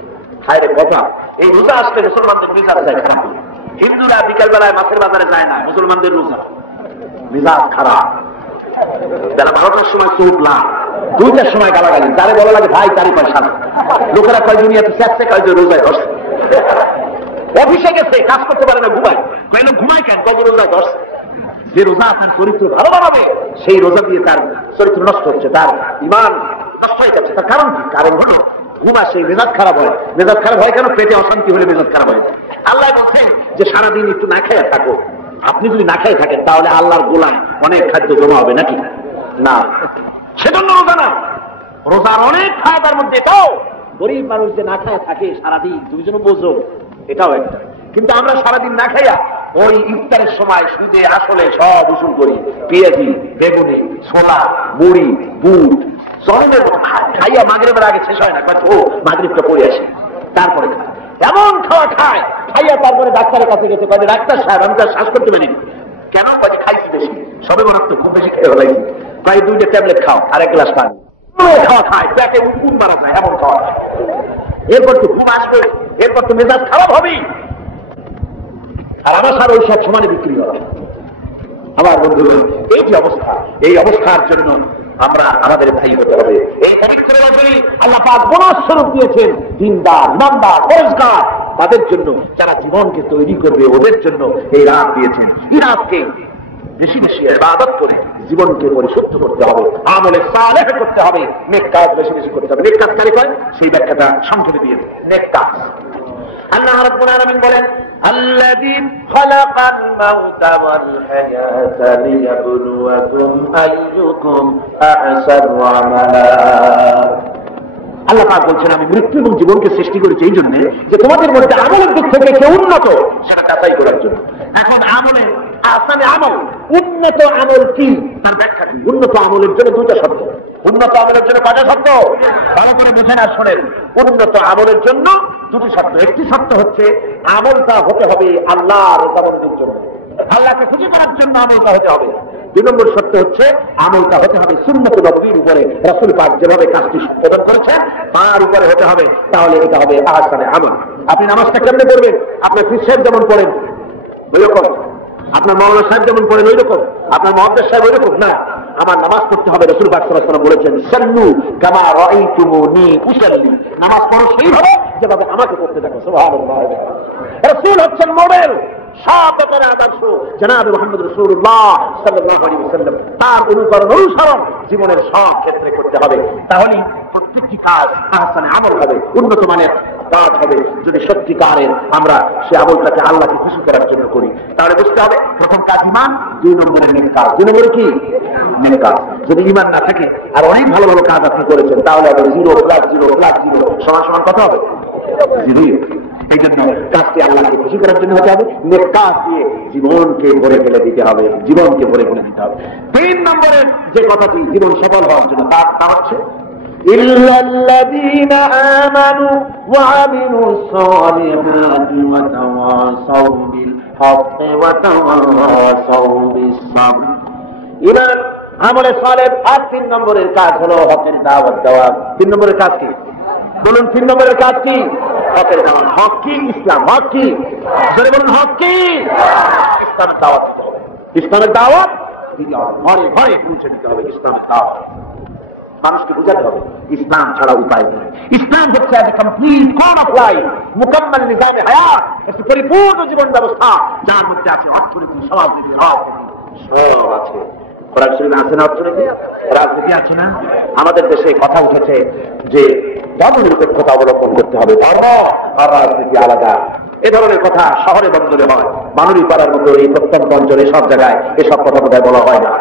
হায়রে কথা, এই রোজা আসলে মুসলমানদের মিজাজ যায় খারাপ। হিন্দুরা বিকাল বেলায় মাছের বাজারে যায় না, মুসলমানদের রোজা মিজাজ খারাপ। যারা 12টার সময় চোখ লাভ, 2টার সময় গালাগালি, যারে বলা লাগে ভাই তারই পয়সা। লোকেরা কয় দুনিয়াতে চাচ্ছে, কয় যে রোজায় ধরছে। অফিসে গেছে, কাজ করতে পারে না, ঘুমায়। কয়েন ঘুমায় কেন? কত রোজায় ধরছে। যে রোজা তার চরিত্র ভালো বানাবে, সেই রোজা দিয়ে তার চরিত্র নষ্ট হচ্ছে, তার ঈমান নষ্ট হয়ে যাচ্ছে। তার কারণ কি? কারণ হলো ঘুম আসে, মেজাজ খারাপ হয়। মেজাজ খারাপ হয় কেন? পেটে অশান্তি হলে মেজাজ খারাপ হয়। আল্লাহ বলছেন যে সারাদিন একটু না খেয়ে থাকো। আপনি যদি না খেয়ে থাকেন তাহলে আল্লাহর গোলায় অনেক খাদ্য জমা হবে নাকি? না, সেজন্য রোজা না। রোজার অনেক ফায়দার মধ্যে এটাও, গরিব মানুষ যে না খায় থাকে সারাদিন, তুমি যেন বোঝো, এটাও একটা। কিন্তু আমরা সারাদিন না খাইয়া ওই ইফতারের সময় সুদে আসলে সব উসুল করি। পেঁয়াজি, বেগুনি, ছোলা, মুড়ি, বুট, জলের মতো খাইয়া মাগরিবের আগে শেষ হয় না, ও মাগরিবটা পড়ে আসি, তারপরে খায়। এমন খাওয়া খায়, খাইয়া তারপরে ডাক্তারের কাছে গেছে, কয়ে ডাক্তার সাহেব আমি তো শ্বাস করতে পারি। কেন? কয়ে খাইছি বেশি, সবে বরাত তো খুব বেশি খেয়ে ফেলাইছি। প্রায় 2টা ট্যাবলেট খাও আর 1 গ্লাস পানি। খাওয়া খায়, পেটে উকুন মারা যায়, এমন খাওয়া খায়। এরপর তো ঘুম আসবে, এরপর তো মেজাজ খারাপ হবেই। আর আমার সারা ওই সব সমানে বিক্রি করা। আমার বন্ধু, এই যে অবস্থা, এই অবস্থার জন্য আমরা আমাদের ভাই হতে হবে। এই পবিত্র রজনী আল্লাহ পাক বোনাস স্বরূপ দিয়েছেন দিনদার, ইমানদার, পরেশগার, তাদের জন্য যারা জীবনকে তৈরি করবে, ওদের জন্য এই রাত দিয়েছেন। এই রাতকে বেশি বেশি ইবাদত করে জীবনকে পরিশুদ্ধ করতে হবে, আমলে সালেহ করতে হবে, নেক কাজ বেশি বেশি করতে হবে। নেক কাজ কারে কয়? সেই ব্যাখ্যাটা সংক্ষেপে দিয়ে নেক কাজ। আল্লাহ রাব্বুল আলামিন বলেন, আল্লাযী খালাকাল মাউতা ওয়াল হায়াতা লিয়াবলুয়াকুম আইয়ুকুম আহসানু আমালা। আল্লাহ পাক বলছেন, আমি মৃত্যু এবং জীবনকে সৃষ্টি করেছি এই জন্য যে তোমাদের মধ্যে আমলের দিক থেকে কে উন্নত সেটা যাচাই করার জন্য। এখন আমলে আসানে আমল, উন্নত আমল কি তার ব্যাখ্যা কি? উন্নত আমলের জন্য 2টা শর্ত। উন্নত আমলের জন্য 5টা শর্ত? ভালো করে বুঝেন আর শোনেন। উন্নত আমলের জন্য 2টি শর্ত। একটি শর্ত হচ্ছে আমলটা হতে হবে আল্লাহর রজামন্দির জন্য, আল্লাহকে খুশি করার জন্য আমলটা হতে হবে। 2 নম্বর শর্ত হচ্ছে আমলটা হতে হবে সুন্নত নববীর উপরে, রাসূল পাক যেভাবে কাজটি সম্পাদন করেছেন তার উপরে হতে হবে, তাহলে এটা হবে আহসানে আমল। আপনি নামাজটা কেমনে পড়বেন? আপনার পীর সাহেব যেমন পড়েন ওই রকম, আপনার মাওলানা সাহেব যেমন পড়েন ওই রকম, আপনার মুহাদ্দিস সাহেব ওই রকম না। আমার নামাজ পড়তে হবে, রাসূল পাক সাল্লাল্লাহু আলাইহি ওয়াসাল্লাম বলেছেন, সাল্লু কামা রাআইতুমুনি উসাল্লি। নামাজ পড়ো সেইভাবে যেভাবে আমাকে পড়তে দেখো। সুবহানাল্লাহ। রাসূল হচ্ছেন মডেল, সব ব্যাপারে আদর্শ। জনাব মুহাম্মদ রাসূলুল্লাহ সাল্লাল্লাহু আলাইহি ওয়াসাল্লাম তার অনুকরণ অনুসরণ জীবনের সব ক্ষেত্রে করতে হবে, তাহলে প্রত্যেকটি কাজ আহসানে আমল হবে, উন্নত মানের কাজ হবে। যদি সত্যিকারের আমরা সে আমলটাকে আল্লাহকে খুশি করার জন্য করি, তাহলে বুঝতে হবে প্রথম কাজ ঈমান, 2 নম্বরে নেক কাজ। 2 নম্বরে কি? নেক কাজ। যদি ঈমান না থাকে আর অনেক ভালো ভালো কাজ আপনি করেছেন, তাহলে হবে 0 + 0 + 0 = কত হবে? 0। এই জন্য কাজটি আল্লাহকে খুশি করার জন্য হতে হবে, নেক কাজ দিয়ে জীবনকে ভরে ফেলে দিতে হবে, জীবনকে ভরে ফেলে দিতে হবে। 3 নম্বরের যে কথাটি জীবন সফল হওয়ার জন্য তা হচ্ছে ইল্লাল্লাযীনা আমানু ওয়া আমিলুস সালিহাতি ওয়া তাওয়াসাউ বিল হাক্কি ওয়া তাওয়াসাউ বিস সাবর। ঈমান আমলে সালেহ আর 3 নম্বরের কাজ হলো হকের দাওয়াত দেওয়া। 3 নম্বরের কাজ কি বলুন? 3 নম্বরের কাজ কি? হকের দাওয়াত। হক কি? ইসলাম। হক কি? জোরে বলুন, হক কি? ইসলামের দাওয়াত দিতে হবে। ইসলামের দাওয়াত দিতে হবে, ঘরে ঘরে পৌঁছে দিতে হবে ইসলামের দাওয়াত। মানুষকে বোঝাতে হবে ইসলাম ছাড়া উপায় নেই। ইসলাম হচ্ছে একটা কমপ্লিট কোড অফ লাইফ, মুকাম্মাল নিজামে হায়াত, একটা পরিপূর্ণ জীবন ব্যবস্থা যার মধ্যে আছে অর্থনীতি, সমাজনীতি, রাজনীতি, সব আছে। কোরআন শরীফে আছে না অর্থনীতি, রাজনীতি আছে না? আমাদের দেশে কথা উঠেছে যে ধর্মনিরপেক্ষতা অবলম্বন করতে হবে, ধর্ম আর রাজনীতি আলাদা। এ ধরনের কথা শহরে বন্দরে হয়, বানুরি পাড়ার মতো এই প্রত্যন্ত অঞ্চলে সব জায়গায় এসব কথা বোধহয় বলা হয় না,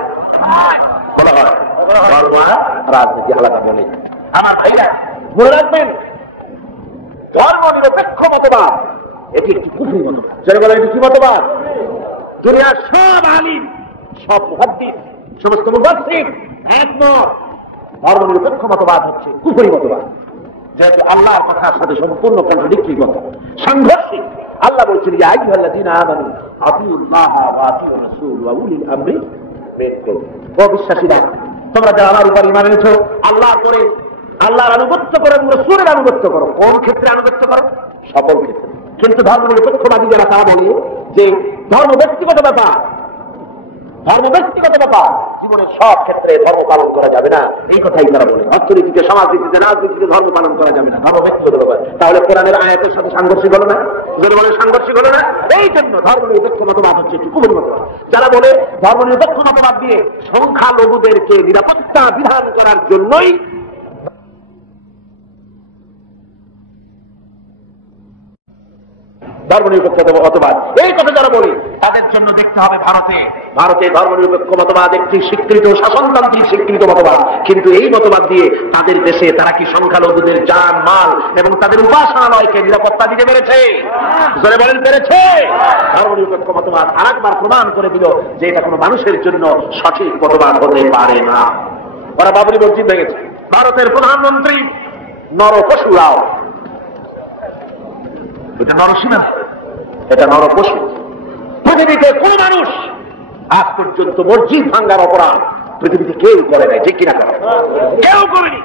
বলা হয় ধর্ম রাজনীতি আলাদা বলে। আমার ভাইরা মনে রাখবেন, ধর্ম নিরপেক্ষ মতবাদ এটি একটি কুফরি মতবাদ। যারা বলে এটি কি মতবাদ? দুনিয়ার সব আলিম, সব মুহাদ্দিস, সমস্ত মুফাসসির একমত, ধর্ম নিরপেক্ষ মতবাদ হচ্ছে কুফরি মতবাদ, যেহেতু আল্লাহর কথার সাথে সম্পূর্ণ কন্ট্রাডিক্টরি কথা, সাংঘর্ষিক। আল্লাহ বলছেন ইয়া আইয়ুহাল্লাযীনা আমানু আতিউল্লাহ ওয়া আতিউর রাসূল ওয়া উলিল আমরি মিনকুম। ও বিশ্বাসীরা, তোমরা যারা আমার উপর ঈমান এনেছো, আল্লাহর করে আল্লাহর আনুগত্য করো এবং রাসূলের আনুগত্য করো। কোন ক্ষেত্রে আনুগত্য করো? সকল ক্ষেত্রে। কিন্তু ধর্ম নিরপেক্ষবাদী যারা তা বলে যে ধর্ম ব্যক্তিগত ব্যাপার, ধর্ম ব্যক্তিগত ব্যাপার, জীবনের সব ক্ষেত্রে ধর্ম পালন করা যাবে না, এই কথাই তারা বলে। অর্থনীতিতে, সমাজনীতিতে, রাজনীতিতে ধর্ম পালন করা যাবে না, ধর্ম ব্যক্তিগত ব্যাপার। তাহলে কোরআনের আয়াতের সাথে সাংঘর্ষিক হলো না? জনগণের সাংঘর্ষিক হলো না? এই জন্য ধর্ম নিরপেক্ষ মতবাদ হচ্ছে কুফরি মতবাদ। যারা বলে ধর্ম নিরপেক্ষ মতবাদ দিয়ে সংখ্যালঘুদেরকে নিরাপত্তা বিধান করার জন্যই ধর্মনিরপেক্ষ মতবাদ, এই কথা যারা বলি তাদের জন্য দেখতে হবে ভারতে ধর্মনিরপেক্ষ মতবাদ একটি স্বীকৃত শাসনতান্ত্রিক স্বীকৃত মতবাদ। কিন্তু এই মতবাদ দিয়ে তাদের দেশে তারা কি সংখ্যালঘুদের জান মাল এবং তাদের উপাসনালয়কে নিরাপত্তা দিতে পেরেছে? জোরে বলেন, পেরেছে? ধর্মনিরপেক্ষ মতবাদ আরেকবার প্রমাণ করে দিল যে এটা কোনো মানুষের জন্য সঠিক মতবাদ হতে পারে না। ওরা বাবরি মসজিদ ভেঙেছে, ভারতের প্রধানমন্ত্রী নরপশু রাও, এটা নরসিংহ, এটা নরপশু। পৃথিবীতে কোন মানুষ আজ পর্যন্ত মসজিদ ভাঙ্গার অপরাধ পৃথিবীতে কেউ করে নাই, ঠিক কিনা? কেউ করেনি।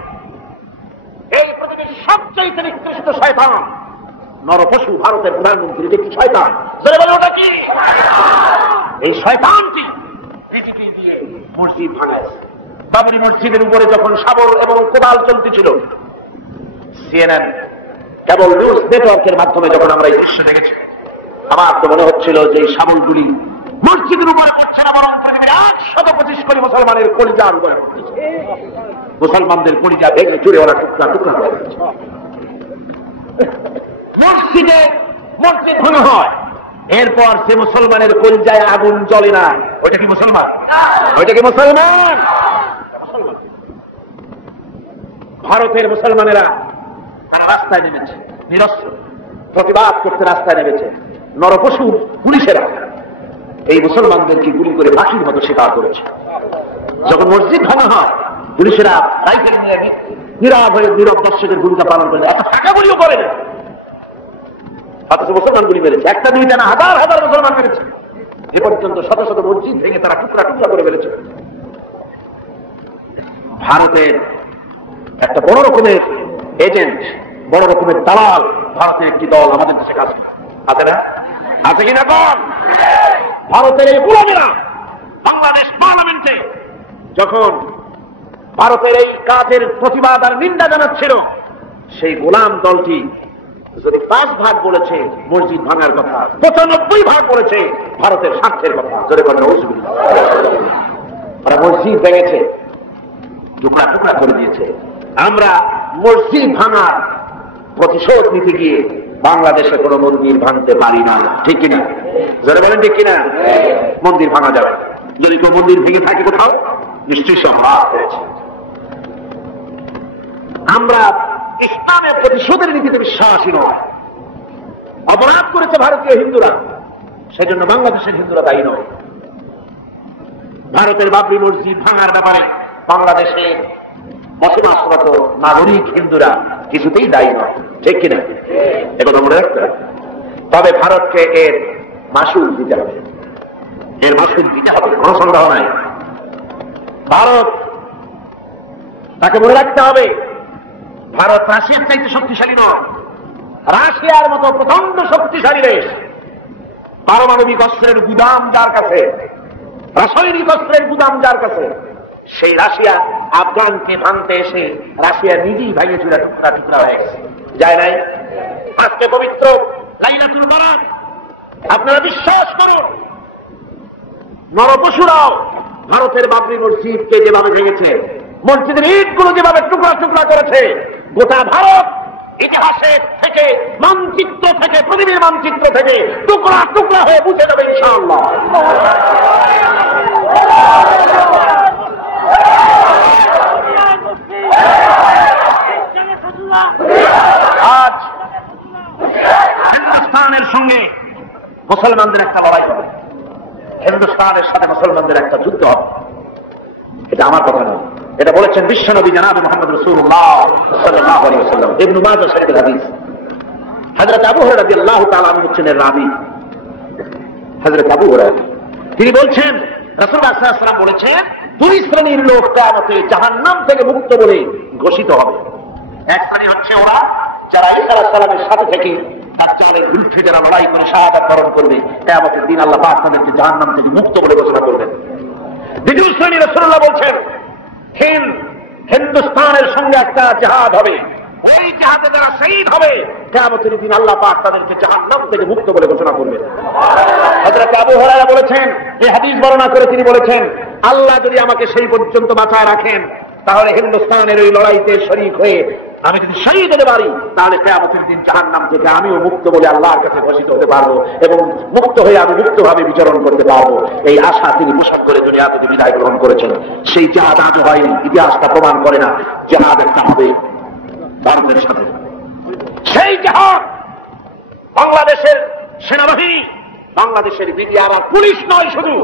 এই পৃথিবীর সবচেয়ে নিকৃষ্ট শয়তান নরপশু ভারতের প্রধানমন্ত্রী। এটা কি শয়তান? ওটা কি? এই শয়তানটি বিজেপি দিয়ে মসজিদ ভাঙাইছে। বাবরি মসজিদের উপরে যখন শাবল এবং কোদাল চলতেছিল, সিএনএন কেবল নিউজ নেটওয়ার্কের মাধ্যমে যখন আমরা এই দৃশ্য দেখেছি, আমার তো মনে হচ্ছিল যে এই শাবলগুলি মসজিদের উপরে পড়ছে না, বরং পৃথিবীর 125 কোটি মুসলমানের কলিজার উপরে পড়ছে। মুসলমানদের কলিজা ভেঙে চুরে ওরা টুকরা টুকরা করে দিচ্ছে। মসজিদ ভাঙা হয়, এরপর সে মুসলমানের কলিজায় আগুন জ্বলে না। ওইটা কি মুসলমান? ওইটা কি মুসলমান? ভারতের মুসলমানেরা রাস্তায় নেমেছে, নিরস্ত্র প্রতিবাদ করতে রাস্তায় নেমেছে। নরপশু পুলিশেরা এই মুসলমানদেরকে গুলি করে ফাঁসির মতো শিকার করেছে। যখন মসজিদ ভাঙা হয়, পুলিশেরা রাইফেল নিয়ে নীরব হয়ে নীরব দর্শকের ভূমিকা পালন করে, এত টাকা গুলিও করে না, অথচ মুসলমান গুলি মেরেছে। একটা দুইটা না, হাজার হাজার মুসলমান মেরেছে। এ পর্যন্ত শত শত মসজিদ ভেঙে তারা টুকরা টুকরা করে ফেলেছে। ভারতের একটা বড় রকমের এজেন্ট, বড় রকমের দালাল ভারতের একটি দল আমাদের দেশে কাজ আছে না? আছে কিনা? কোন ভারতের এই গোলামেরা বাংলাদেশ পার্লামেন্টে যখন ভারতের এই কাজের প্রতিবাদ আর নিন্দা জানাচ্ছিল, সেই গোলাম দলটি যদি 5 ভাগ বলেছে মসজিদ ভাঙার কথা, 95 ভাগ বলেছে ভারতের স্বার্থের কথা। যদি ওরা মসজিদ ভেঙেছে, টুকরা টুকরা করে দিয়েছে। আমরা মসজিদ ভাঙার প্রতিশোধ নিতে গিয়ে বাংলাদেশে কোনো মন্দির ভাঙতে পারি না, ঠিক কিনা? যারা বলেন ঠিক কিনা? মন্দির ভাঙা যাবে। যদি কেউ মন্দির ভেঙে থাকে কোথাও, নিশ্চয়ই সব মাফ করেছে। আমরা ইসলামের প্রতিশোধের নীতিতে বিশ্বাসী নয়। অপরাধ করেছে ভারতীয় হিন্দুরা, সেজন্য বাংলাদেশের হিন্দুরা দায়ী নয়। ভারতের বাবরি মসজিদ ভাঙার ব্যাপারে বাংলাদেশের বসবাসরত নাগরিক হিন্দুরা কিছুতেই দায়ী নয়, ঠিক কিনা? একথা মনে রাখতে হবে। তবে ভারতকে এর মাসুল দিতে হবে, এর মাসুল দিতে হবে, কোন সন্দেহ নাই। ভারত, তাকে মনে রাখতে হবে, ভারত রাশিয়ার চাইতে শক্তিশালী নয়। রাশিয়ার মতো প্রচন্ড শক্তিশালী দেশ, পারমাণবিক অস্ত্রের গুদাম যার কাছে, রাসায়নিক অস্ত্রের গুদাম যার কাছে, সেই রাশিয়া আফগানকে ভাঙতে এসে রাশিয়া নিজেই ভাঙে চুরা টুকরা টুকরা হয়ে গেছে, যায় নাই? আজকে পবিত্র লাইলাতুল বারাত, আপনারা বিশ্বাস করুন, নরপশুরাও ভারতের বাবরি মসজিদকে যেভাবে ভেঙেছে, মসজিদের ইটগুলো যেভাবে টুকরা টুকরা করেছে, গোটা ভারত ইতিহাসের থেকে, মানচিত্র থেকে, পৃথিবীর মানচিত্র থেকে টুকরা টুকরা হয়ে বুঝে যাবে ইনশাআল্লাহ। আজ হিন্দুস্তানের সঙ্গে মুসলমানদের একটা লড়াই হবে, হিন্দুস্তানের সাথে মুসলমানদের একটা যুদ্ধ হবে। এটা আমার কথা নয়, এটা বলেছেন বিশ্বনবী জনাব মুহাম্মদ রাসূলুল্লাহ সাল্লাল্লাহু আলাইহি ওয়াসাল্লাম। ইবনে মাজাহ শরীফের হাদিস। হযরত আবু হুরায়রা রাদিয়াল্লাহু তাআলা আনহু হচ্ছেন রাবী। হযরত আবু হুরায়রা তিনি বলছেন, রাসূলুল্লাহ সাল্লাল্লাহু আলাইহি ওয়াসাল্লাম বলেছেন, দুই শ্রেণীর লোক কিয়ামতে জাহান্নাম থেকে মুক্ত বলে ঘোষিত হবে। এক শ্রেণী হচ্ছে ওরা যারা ঈসা আলাইহিস সালামের সাথে থেকে দাজ্জালের বিরুদ্ধে যারা লড়াই করে শাহাদাত বরণ করবে, কিয়ামতের দিন আল্লাহ পাক তাদেরকে জাহান্নাম থেকে মুক্ত বলে ঘোষণা করবেন। দ্বিতীয় শ্রেণী রাসূলুল্লাহ বলছেন, হিন্দুস্তানের সঙ্গে একটা জিহাদ হবে, ওই জিহাদে যারা শহীদ হবে, কিয়ামতের দিন আল্লাহ পাক তাদেরকে জাহান্নাম থেকে মুক্ত বলে ঘোষণা করবেন। হযরত আবু হুরায়রা বলেছেন, এই হাদিস বর্ণনা করে তিনি বলেছেন, আল্লাহ যদি আমাকে সেই পর্যন্ত বাঁচায় রাখেন, তাহলে হিন্দুস্তানের ওই লড়াইতে শরীক হয়ে আমি যদি শহীদ হতে পারি, তাহলে কিয়ামতের দিন জাহান্নাম থেকে আমিও মুক্ত বলে আল্লাহর কাছে ঘোষিত হতে পারবো, এবং মুক্ত হয়ে আমি মুক্তভাবে বিচরণ করতে পারবো। এই আশা তিনি পোষণ করে দুনিয়া থেকে বিদায় গ্রহণ করেছেন। সেই জিহাদ আজও হয়নি, ইতিহাসটা প্রমাণ করে না জিহাদ একটা হবে ভারতের সাথে। সেই জিহাদ বাংলাদেশের সেনাবাহিনী, বাংলাদেশের বিডিআর আর পুলিশ নয়, শুধু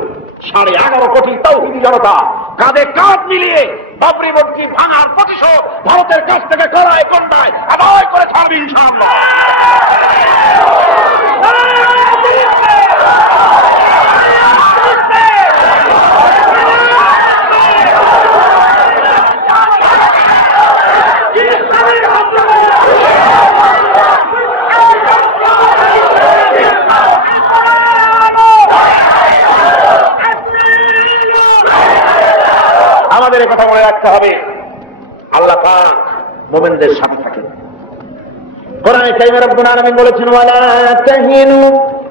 11.5 কোটি তাওহীদি জনতা কাঁধে কাঁধ মিলিয়ে বাবরি মসজিদ ভাঙার প্রতিশোধ ভারতের কাছ থেকে কড়ায় কন্যায় আদায় করে ছাড়বে ইনশাআল্লাহ। আমাদের কথা মনে রাখতে হবে, আল্লাহ পাক মুমিনদের সাথে থাকেন। কোরআনে কারীমে রব্বুল আলামিন বলেছেন, ওয়ালা তাহিনু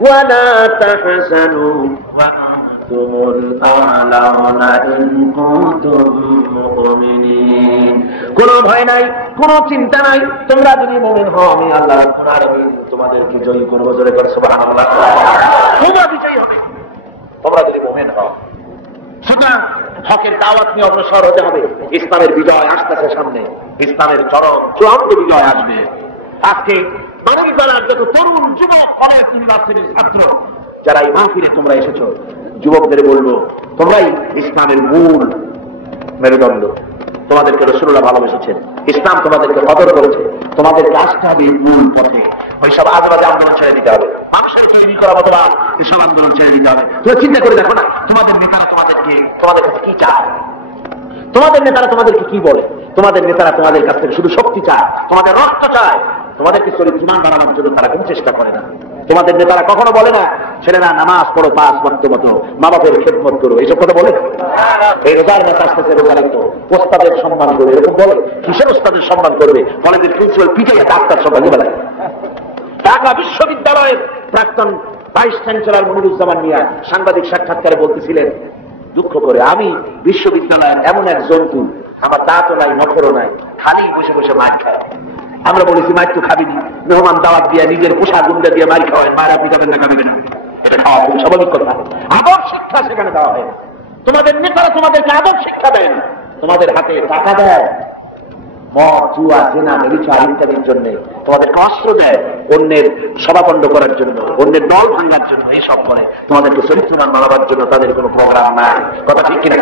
ওয়ালা তাহজানু ওয়া আনতুমুল আ'লাউনা ইন কুনতুম মুমিনিন। কোনো ভয় নাই, কোনো চিন্তা নাই, তোমরা যদি মুমিন হও, আমি আল্লাহ রাব্বুল আলামিন তোমাদেরকে জয়ী করব। জোরে করে সুবহানাল্লাহ। তোমরা বিজয়ী হবে তোমরা যদি মুমিন হও। সুতরাং হকের দাওয়াত নিয়ে অগ্রসর হতে হবে। ইসলামের বিজয় আসতেছে সামনে, ইসলামের চূড়ান্ত বিজয় আসবে। আজকে মানবিক বেলার যত তরুণ যুবক, কলেজ ইউনিভার্সিটির ছাত্র যারা এই মাহফিলে তোমরা এসেছো, যুবকদের বলবো, তোমরাই ইসলামের মূল মেরুদণ্ড। তোমাদেরকে রাসূলুল্লাহ ভালোবেসেছেন, ইসলাম তোমাদেরকে কদর করেছে, তোমাদেরকে আসতে হবে মূল পথে। ওইসব আজেবাজে আন্দোলন ছেড়ে দিতে হবে, মানুষের তৈরি করা অথবা এসব আন্দোলন ছেড়ে দিতে হবে। তুমি চিন্তা করে দেখো না, তোমাদের নেতারা তোমাদের কাছে কি চায়, তোমাদের নেতারা তোমাদেরকে কি বলে? তোমাদের নেতারা তোমাদের কাছ থেকে শুধু শক্তি চায়, তোমাদের রক্ত চায়, তোমাদেরকে চরিত্রমান বানানোর জন্য তারা কোনো চেষ্টা করে না। তোমাদের নেতারা কখনো বলে না, ছেলেরা নামাজ পড়ো, 5 ওয়াক্ত মতো, মা বাপের খেদমত করো, এইসব কথা বলে না। এই রোজার মাস আসতেছে, রোজা রাখো, ওস্তাদের সম্মান করবে, এরকম বলে? কিসের ওস্তাদের সম্মান করবে? কলেজের প্রিন্সিপাল পিটাইয়া ডাক্তার সবাই বেলায়। ঢাকা বিশ্ববিদ্যালয়ের প্রাক্তন ভাইস চ্যান্সেলর মনিরুজ্জামান মিয়া সাংবাদিক সাক্ষাৎকারে বলতেছিলেন, দুঃখ করে, আমি বিশ্ববিদ্যালয়ের এমন এক জন্তু, আমার দাঁতও নাই, নখরও নাই, খালি বসে বসে মাছ খায়। আমরা বলেছি, মাছ তো খাবিনি, মেহমান দাওয়াত দিয়ে নিজের পোশাক গুন্ডা দিয়ে মারি খাওয়ায়, মায়ের আপনি যাবেন না, খাবেন না, এটা খাওয়া খুব স্বাভাবিক কথা। আদব শিক্ষা সেখানে দেওয়া হয়। তোমাদের নেতারা তোমাদেরকে আদব শিক্ষা দেন, তোমাদের হাতে টাকা দেয়, মদ, জুয়া, জেনা, ব্যভিচার ইত্যাদির জন্য তোমাদেরকে অস্ত্র দেয়, অন্যের সভাপণ্ড করার জন্য, অন্যের দল ভাঙার জন্য, এইসব করে তোমাদেরকে চরিত্রবান বানাবার জন্য তাদের কোনো প্রোগ্রাম নাই। কথা ঠিক কিনা?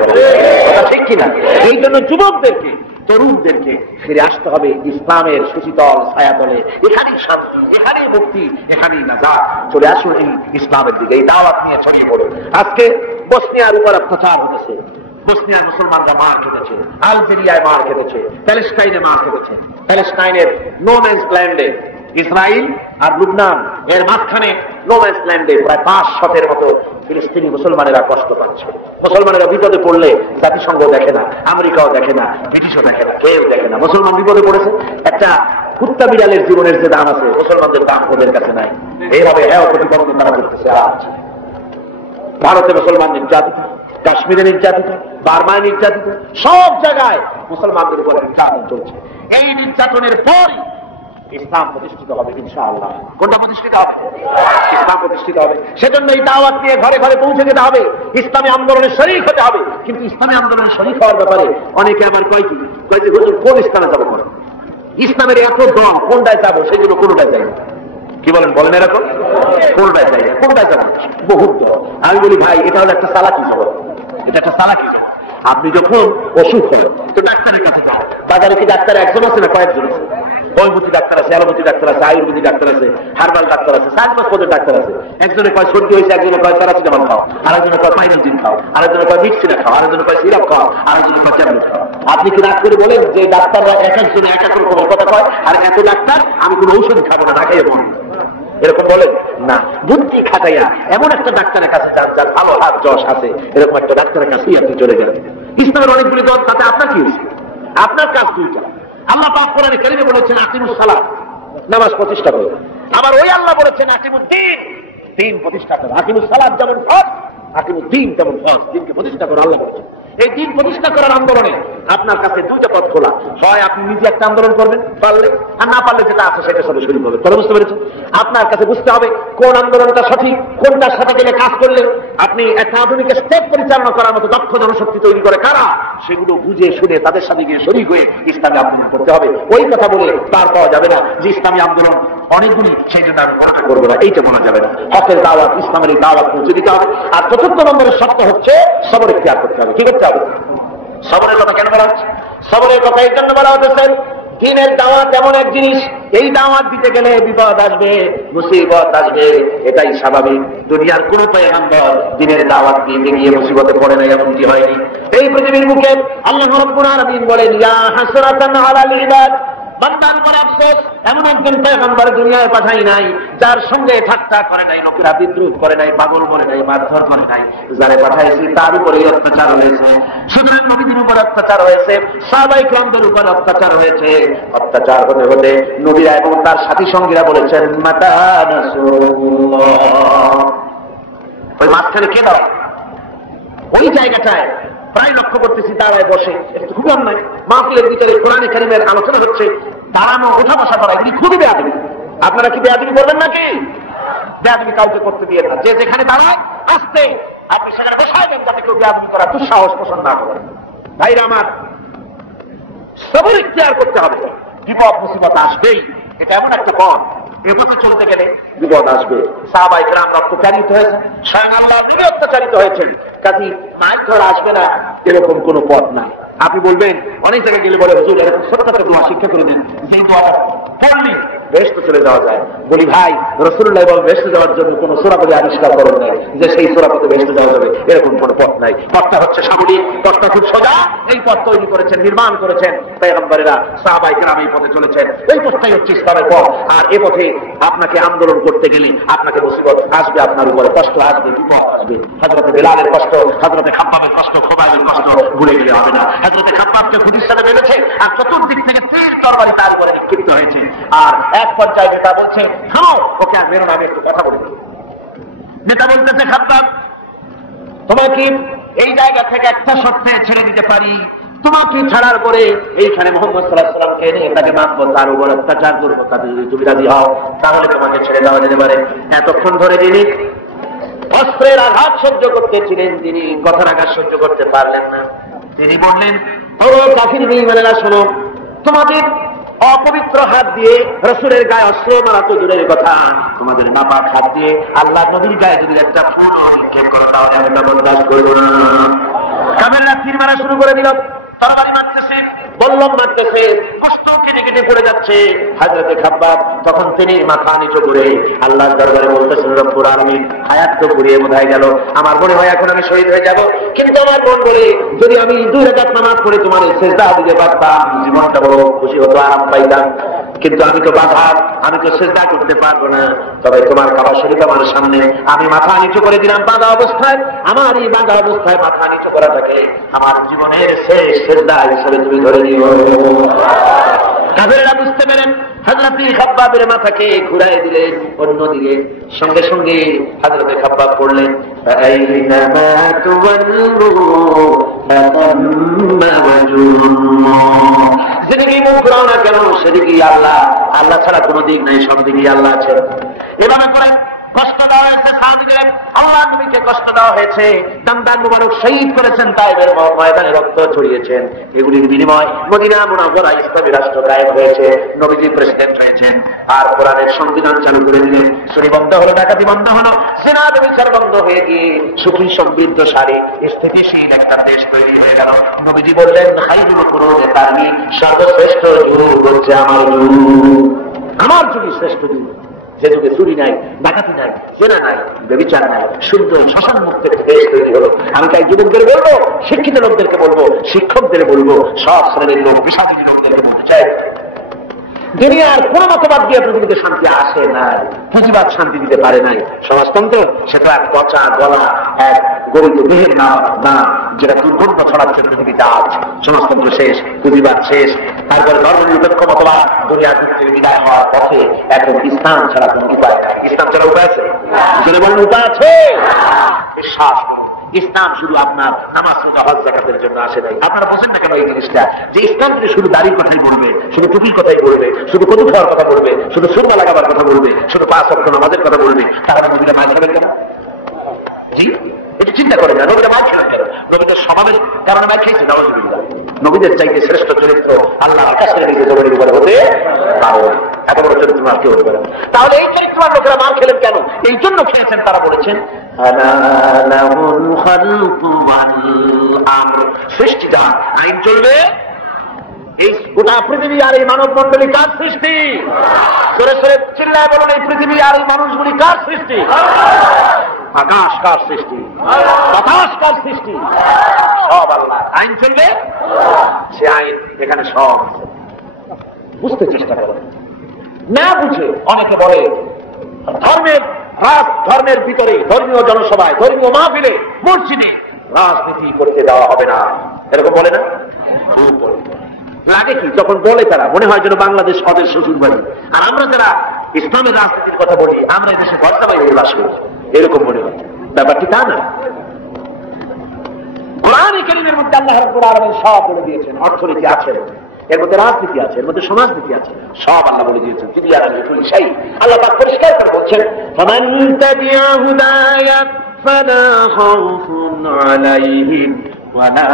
কথা ঠিক কিনা? এই জন্য যুবকদেরকে, তরুণদেরকে ফিরে আসতে হবে ইসলামের সুশীতল ছায়াতলে। এখানেই শান্তি, এখানেই মুক্তি, এখানেই নাজাত। চলে আসুন এই ইসলামের দিকে, এই দাওয়াত নিয়ে ছড়িয়ে পড়ুন। আজকে বসনিয়ার উপর অত্যাচার হতেছে, বসনিয়ার মুসলমানরা মার খেতেছে, আলজেরিয়ায় মার খেতেছে, প্যালেস্টাইনে মার খেতেছে। প্যালেস্টাইনের নো ম্যানস ল্যান্ডে, ইসরায়েল আর লুবনান এর মাঝখানে নো ম্যানস ল্যান্ডে প্রায় 500-এর মতো ফিলিস্তিনি মুসলমানেরা কষ্ট পাচ্ছে। মুসলমানেরা বিপদে পড়লে জাতিসংঘ দেখে না, আমেরিকাও দেখে না, ব্রিটিশও দেখে না, কেউ দেখে না। মুসলমান বিপদে পড়েছে, একটা কুত্তা বিড়ালের জীবনের যে দাম আছে মুসলমানদের দাম ওদের কাছে নাই। এইভাবে প্রতিপন্ন তারা করতেছে। আজ ভারতে মুসলমান নির্যাতিত, কাশ্মীরে নির্যাতিত, বার্মায় নির্যাতিত, সব জায়গায় মুসলমানদের উপরে নির্যাতন চলছে। এই নির্যাতনের পর ইসলাম প্রতিষ্ঠিত হবে ইনশাআল্লাহ। কোনটা প্রতিষ্ঠিত হবে? ইসলাম প্রতিষ্ঠিত হবে। সেজন্য এই দাওয়াত নিয়ে ঘরে ঘরে পৌঁছে যেতে হবে, ইসলামী আন্দোলনে শরীক হতে হবে। কিন্তু ইসলামী আন্দোলনে শরীক হওয়ার ব্যাপারে অনেকে আবার কয় যে কোন ইসলামে যাবো, করে ইসলামের এত দল, কোনটায় যাবো? সেগুলো কোনটায় যাই না। কি বলেন? বলেন এরকম কোনটায় যাই না, কোনটায় যাবো? বহুত দল। আমি বলি ভাই, এটা হলো একটা চালাকি জগৎ, এটা একটা চালাকি জগৎ। আপনি যখন অসুখ হলো তো ডাক্তারের কাছে যাও। বাজারে কি ডাক্তার একজন আছে না কয়েকজন আছে? হোমিওপ্যাথি ডাক্তার আছে, অ্যালোপ্যাথি ডাক্তার আছে, আয়ুর্বেদিক ডাক্তার আছে, হার্বাল ডাক্তার আছে, 4-5 পদের ডাক্তার আছে। একজনে কয় সর্দি হয়েছে, একজনে কয় প্যারাসিটামল খাও, আরেকজনে কয় পাইরোজিন খাও, আরেকজনে কয় মিক্সিনা খাও, আরেকজনে কয় সিরাপ খাও, আরেকজনে কয় ট্যাবলেট খাও। আপনি কি রাগ করে বলেন যে ডাক্তাররা এক একজনে এক এক রকমের কথা কয়, আর এত ডাক্তার আমি কোনো ঔষধ খাবো না, না খাইয়ে বলি, এরকম বলেন না? বুদ্ধি খাটাইয়া এমন একটা ডাক্তারের কাছে যান যার ভালো হাত যশ আছে, এরকম একটা ডাক্তারের কাছেই আপনি চলে গেলেন। ইসলামের অনেকগুলি দল, তাতে আপনার কি হয়েছে? আপনার কাজ দুইটা। আল্লাহ পাক কোরআনে কারিমে বলেছেন আকিমুস সালাত, নামাজ প্রতিষ্ঠা করো। আবার ওই আল্লাহ বলেছেন আকিমুদ্দিন, দিন প্রতিষ্ঠা করো। আকিমুস সালাত যেমন ফরজ, আকিমুদ্দিন তেমন ফরজ, দিনকে প্রতিষ্ঠা করো আল্লাহ বলেছেন। এই দিন প্রতিষ্ঠা করার আন্দোলনে আপনার কাছে দুইটা পথ খোলা। হয় আপনি নিজে একটা আন্দোলন করবেন পারলে, আর না পারলে যেটা আছে সেটা সাথে শুরু করবেন। কথা বুঝতে পেরেছেন? আপনার কাছে বুঝতে হবে কোন আন্দোলনটা সঠিক, কোনটার সাথে গেলে কাজ করলে আপনি একটা আধুনিক স্টেট পরিচালনা করার মতো দক্ষ জনশক্তি তৈরি করে কারা, সেগুলো বুঝে শুনে তাদের সাথে গিয়ে শরীক হয়ে ইসলামী আন্দোলন করতে হবে। ওই কথা বলে পার পাওয়া যাবে না যে ইসলামী আন্দোলন অনেকগুলি, সেই জন্য আমি মনে করবো না, এইটা বলা যাবে না। হকের দাওয়াত, ইসলামের এই দাওয়াত পৌঁছে দিতে হবে। আর চতুর্থ নম্বরের শর্ত হচ্ছে সবর ইখতিয়ার করতে হবে। কি করতে হবে? সবরের কথা কেন বলা হচ্ছে? সবরের কথা এই জন্য বলা হচ্ছে, দিনের দাওয়াত এমন এক জিনিস, এই দাওয়াত দিতে গেলে বিপদ আসবে, মুসিবত আসবে, এটাই স্বাভাবিক। দুনিয়ার কোন পয়গম্বর দিনের দাওয়াত দিতে গিয়ে মুসিবতে পড়ে না, এমনটি হয়নি। এই পৃথিবীর মুখে আল্লাহ রাব্বুল আলামিন বলেন, ইয়া হাসরাতান আলাল ইবাদ, বান্দার উপর আফসোস, এমন একজন পয়গম্বর দুনিয়ায় পাঠাই নাই যার সঙ্গে ঠাট্টা করে নাই, লোকেরা বিদ্রুপ করে নাই, পাগল করে নাই, মারধর করে নাই। যারে পাঠাইছি তার উপরেই অত্যাচার হয়েছে। সুতরাং নবীদের উপর অত্যাচার হয়েছে, সাহাবায়ে কেরামদের উপর অত্যাচার হয়েছে। অত্যাচার হতে হতে নবীরা এবং তার সাথী সঙ্গীরা বলেছেন, মাতা রাসূলুল্লাহ। ওই মাঝখানে কে দাও? ওই জায়গাটায় প্রায় লক্ষ্য করতেছি দাঁড়ায় বসে, এটা খুবই অন্যায়। মাহফিলের ভিতরে কোরআনে কারিমের আলোচনা হচ্ছে, দাঁড়ানো ওঠা বসা করা, এগুলি খুবই বেয়াদবি। আপনারা কি বেয়াদবি করবেন নাকি? বেয়াদবি কাউকে করতে দিয়ে না। যে যেখানে দাঁড়ায় আস্তে আপনি সেখানে বসায় দেন, যাতে কেউ বেয়াদবি করা দুঃসাহস পোষণ না করে। ভাইরা আমার, সবর ইখতিয়ার করতে হবে। বিপদ মুসিবত আসবেই, এটা এমন একটা পথ, এ পথে চলতে গেলে বিপদ আসবে। সাহাবায়ে কেরাম অত্যাচারিত হয়েছে, স্বয়ং আল্লাহ নবী অত্যাচারিত হয়েছেন, কাজী মাইক ধরা আসবে না এরকম কোন পথ নাই। আপনি বলবেন, অনেক জায়গায় গেলে বলে হুজুর এরকম সত্যতা দোয়া শিক্ষা করে দিন, সেই দোয়াটা পড়লে বেহেশতে চলে যাওয়া যায়। বলি ভাই, রাসূলুল্লাহ বলেন বেহেশতে যাওয়ার জন্য কোন সূরা বলে আবিষ্কার করেন নাই যে সেই সূরা পড়ে বেহেশতে যাওয়া যাবে, এরকম কোন পথ নাই। পথটা হচ্ছে সামরিক, পথটা খুব সোজা। এই পথ তৈরি করেছেন, নির্মাণ করেছেন পয়গম্বরেরা, সাহাবায়ে কেরাম এই পথে চলেছেন। এই পথটাই হচ্ছে ইসলামের পথ। আর এই পথে আপনাকে আন্দোলন করতে গেলে আপনাকে মুসিবত আসবে, আপনার উপরে কষ্ট আসবে, বিপদ আসবে। হযরতে বেলালের কষ্ট, হযরতে খাব্বাবের কষ্ট, খোবাইবের কষ্ট ভুলে গেলে হবে না। হযরতে খাব্বাবকে খুদির সাথে বেঁধেছে, আর চতুর্দিক থেকে তীর তরবারি তার উপরে নিক্ষিপ্ত হয়েছে। আর এক পর্যায়ে নেতা বলছে, থামো, ওকে আর মেরো না, আমি একটু কথা বলি। নেতা বলতেছে, খাব্বাব তোমাকে এই জায়গা থেকে একটা শর্তে ছেড়ে দিতে পারি, তোমাকে ছাড়ার পরে এইখানে মুহাম্মদ সাল্লাল্লাহু আলাইহি ওয়াসাল্লামকে এনে তাকে মারবো, তার উপর অত্যাচার করবো, তাতে যদি তুমি রাজি হও তাহলে তোমাকে ছেড়ে দেওয়া যেতে পারে। এতক্ষণ ধরে যিনি অস্ত্রের আঘাত সহ্য করতেছিলেন, তিনি কথার আঘাত সহ্য করতে পারলেন না। তিনি বললেন, ও কাফির বেঈমানেরা শোনো, তোমাদের অপবিত্র হাত দিয়ে রাসূলের গায়ে অস্ত্র মারা তো দূরের কথা, তোমাদের নাপাক হাত দিয়ে আল্লাহ নবীর গায়ে যদি একটা ফোন নিক্ষেপ করো তাহলে আমি তা বরদাস্ত করবো না। কাফেররা তীর মারা শুরু করে দিল, তরবারি মারতেছে, বল্লম মারতেছে, গোশত কেটে কেটে পড়ে যাচ্ছে। হযরতে খাব্বাব তখন তিনি মাথা নিচু করে আল্লাহর দরবারে বলতেছেন, রব্বুল আলামিন, হায়াত তো পুড়িয়ে বোধহয় গেল, আমার মনে হয় এখন আমি শহীদ হয়ে যাব, কিন্তু আমার মন বলে যদি আমি 2 রাকাত নামাজ পড়ে তোমার সিজদা দিতে পারতাম জীবনটা বড় খুশি হতো, আরাম পাইতাম। কিন্তু আমি তো বাধা, আমি তো সিজদা করতে পারবো না। তবে তোমার কাবা শরীফ আমার সামনে, আমি মাথা নিচু করে দিলাম বাধা অবস্থায়। আমার এই বাধা অবস্থায় মাথা নিচু করাটাকে আমার জীবনের শেষ সিজদা হিসেবে তুমি ধরে নিও। কাফেররা বুঝতে পেরেন, হযরত খাব্বাবের মাথাকে ঘুরাই দিলেন অন্যদিকে। সঙ্গে সঙ্গে হযরত খাব্বাব পড়লেন, ফাআইনামা তুওয়াল্লু ফাতাম্মা ওয়াজহুল্লাহ, যেদিকে মুখ ঘুরাও না কেন সেদিকেই আল্লাহ, আল্লাহ ছাড়া কোনো দিক নাই, সব দিকেই আল্লাহ আছে। এভাবে করে কষ্ট দেওয়া হয়েছে সাহাবীদের, আল্লাহ নবীকে কষ্ট দেওয়া হয়েছে, দান মুবারক শহীদ করেছেন, তায়েফের ময়দানে রক্ত ছড়িয়েছেন। এগুলির বিনিময় মদিনা মুনাওয়ারা ইসলামী রাষ্ট্র কায়েম হয়েছে, নবীজি প্রেসিডেন্ট হয়েছেন, আর কোরআনের সংবিধান চালু করে দিলেন। চুরি বন্ধ হলো, ডাকাতি বন্ধ হলো, জিনা ব্যভিচার বন্ধ হয়ে গিয়ে সুখী সমৃদ্ধশালী স্থিতিশীল একটা দেশ তৈরি হয়ে গেল। নবীজি বললেন, খাইরুল কুরুনি কারনি, সর্বশ্রেষ্ঠ যুগ হচ্ছে আমার যুগ, আমার যুগই শ্রেষ্ঠ যুগ। যে যুগে চুরি নাই, ডাকাতি নাই, জেনা নাই, ব্যভিচার নাই, সুন্দর শ্মশান মুক্তের দেশ তৈরি হলো। আমি তাই যুবকদের বলবো, শিক্ষিত লোকদেরকে বলবো, শিক্ষকদের বলবো, সব শ্রেণীর লোক, পেশাজীবী লোকদেরকে বলতে চাই, দুনিয়ার কোন মতবাদ দিয়ে পৃথিবীতে শান্তি আসে নাই, পুঁজিবাদ শান্তি দিতে পারে নাই। সমাজতন্ত্র সেটা এক পচা গলা, এক গরিব দেহের নাম, যেটা দুর্গন্ধ ছড়াচ্ছে পৃথিবীতে আজ। সমাজতন্ত্র শেষ, পুঁজিবাদ শেষ, তারপরে ধর্মনিরপেক্ষ মতবাদ দুনিয়ার থেকে বিদায় হওয়ার পথে এখন ইসলাম ছাড়া কোনো উপায় নাই। ইসলাম ছাড়া উপায় আছে? যদি বলেন উপায় আছে, বিশ্বাস করুন, ইসলাম শুধু আপনার নামাজ রোজা হজ যাকাতের জন্য আসে নাই। আপনারা বোঝেন না কেন এই জিনিসটা, যে ইসলাম যদি শুধু দাড়ির কথাই বলবে, শুধু টুপির কথাই বলবে, শুধু কদু খাওয়ার কথা বলবে, শুধু সুরমা লাগাবার কথা বলবে, শুধু 5 ওয়াক্ত নামাজের কথা বলবে, তাহলে নবীরা মার খাবেন কেন? জি, এটা চিন্তা করেন না, নবীরা মার খাবেন কেন? নবীদের স্বভাবের কারণে মার খেয়েছে, নাউযুবিল্লাহ। নবীদের চাইতে শ্রেষ্ঠ চরিত্র আল্লাহ আকাশের নিচে জমিনের উপরে হতে পারে না, এত বড় চরিত্র আর কেউ হতে পারে না। তাহলে এই চরিত্রবান লোকেরা মার খেলেন কেন? এই জন্য খেয়েছেন, তারা বলেছেন সৃষ্টিটা আইন চলবে, এই গোটা পৃথিবী আর এই মানব মন্ডলী কার সৃষ্টি? সরে সরে চিল্লায় বলুন, এই পৃথিবী আর এই মানুষগুলি কার সৃষ্টি? আকাশ কার সৃষ্টি? বাতাস কার সৃষ্টি? সব আল্লাহ। আইন চলবে, সে আইন এখানে সব। বুঝতে চেষ্টা করেন, না বুঝে অনেকে বলে ধর্মের ভিতরে, ধর্মীয় জনসভায়, ধর্মীয় মাহফিলে, মসজিদে রাজনীতি করতে দেওয়া হবে না, এরকম বলে না? খুব বলে। লাগে কি যখন বলে, তারা মনে হয় যেন বাংলাদেশ সদের শ্বশুর বাড়ি, আর আমরা যারা ইসলামের রাজনীতির কথা বলি আমরা দেশে ভর্তা পাই উল্লাস করি, এরকম মনে হয়। ব্যাপারটি তা না। কোরআনে কারীমের মধ্যে আল্লাহ রাব্বুল আলামিন সব বলে দিয়েছেন। অর্থনীতি আছে, এর মধ্যে রাজনীতি আছে, এর মধ্যে সমাজনীতি আছে, সব আল্লাহ বলে দিয়েছেন। আল্লাহ পাক পরিষ্কার করে বলছেন, ফামান তাবিআ হুদায়া ফালা খাউফুন আলাইহিম ওয়ালা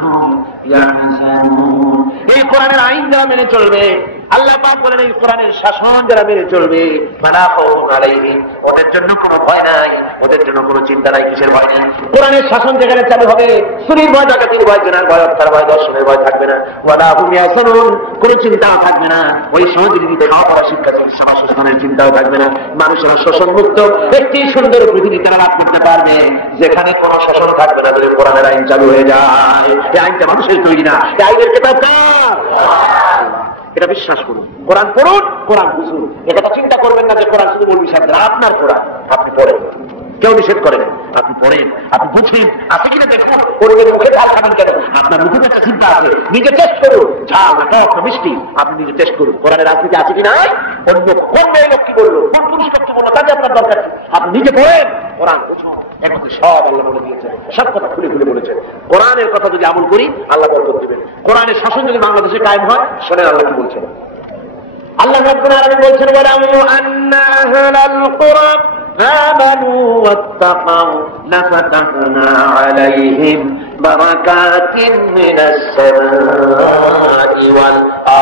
হুম ইয়াহজানুন। এই কোরআনের আইন যারা মেনে চলবে, আল্লাহ পাক বলেন এই কোরআনের শাসন যারা মেনে চলবে, ফালা খাউফুন আলাইহিম, ওদের জন্য কোনো ভয় নাই, ওদের জন্য কোনো চিন্তা নাই। কিসের ভয় নেই? কোরআনের শাসন যেখানে চালু হবে, চুরির ভয়, ডাকাতির ভয়, জেনার ভয়, হত্যার ভয়, দর্শনের ভয় থাকবে না। ওয়ালা হুম ইয়াহজানুন, কোনো চিন্তাও থাকবে না। ওই সহযোগিতা, খাওয়া পড়া, শিক্ষা, চিকিৎসা, বাসস্থানের চিন্তাও থাকবে না। মানুষের শোষণ মুক্ত একটি সুন্দর পৃথিবী তারা লাভ করতে পারবে, যেখানে কোনো শোষণ থাকবে না। যদি কোরআনের আইন চালু হয়ে যায়, এই আইনটা মানুষের তৈরি না, এই আইনের কিতাব কার? এটা বিশ্বাস করুন, কোরআন পড়ুন, কোরআন বুঝুন। এটা চিন্তা করবেন না যে কোরআন শুধু বলবি সাহেব, আপনার কোরআন আপনি পড়েন, কেউ নিষেধ করেন, আপনি পড়েন, আপনি বুঝেন, আছে কিনা দেখুন। পড়বেন, মুখে চাল খাবেন কেন? আপনার মুখে একটা চিন্তা আছে, নিজে টেস্ট করুন, ঝাল না টক না মিষ্টি, আপনি নিজে টেস্ট করুন। কোরআনের রাজনীতি আছে কিনা, অন্য কোন মেয়ে লোক কি বললো, কোন পুরুষ লোক কি বললো, তাতে আপনার দরকার কি? আপনি নিজে পড়েন, কোরআন বুঝুন। এখন সব আল্লাহ বলে দিয়েছেন, সব কথা খুলে খুলে বলেছেন। কোরআনের কথা যদি আমল করি, আল্লাহ বরকত দিবেন। কোরআনের শাসন যদি বাংলাদেশে কায়েম হয়, শোনেন আল্লাহ কি বলছেন। আল্লাহ রাব্বুল আলামিন বলছেন, ওয়ালাউ আন্না আহলাল কুরআ آمنوا واتقوا لفتحنا عليهم بركات من السماء والأرض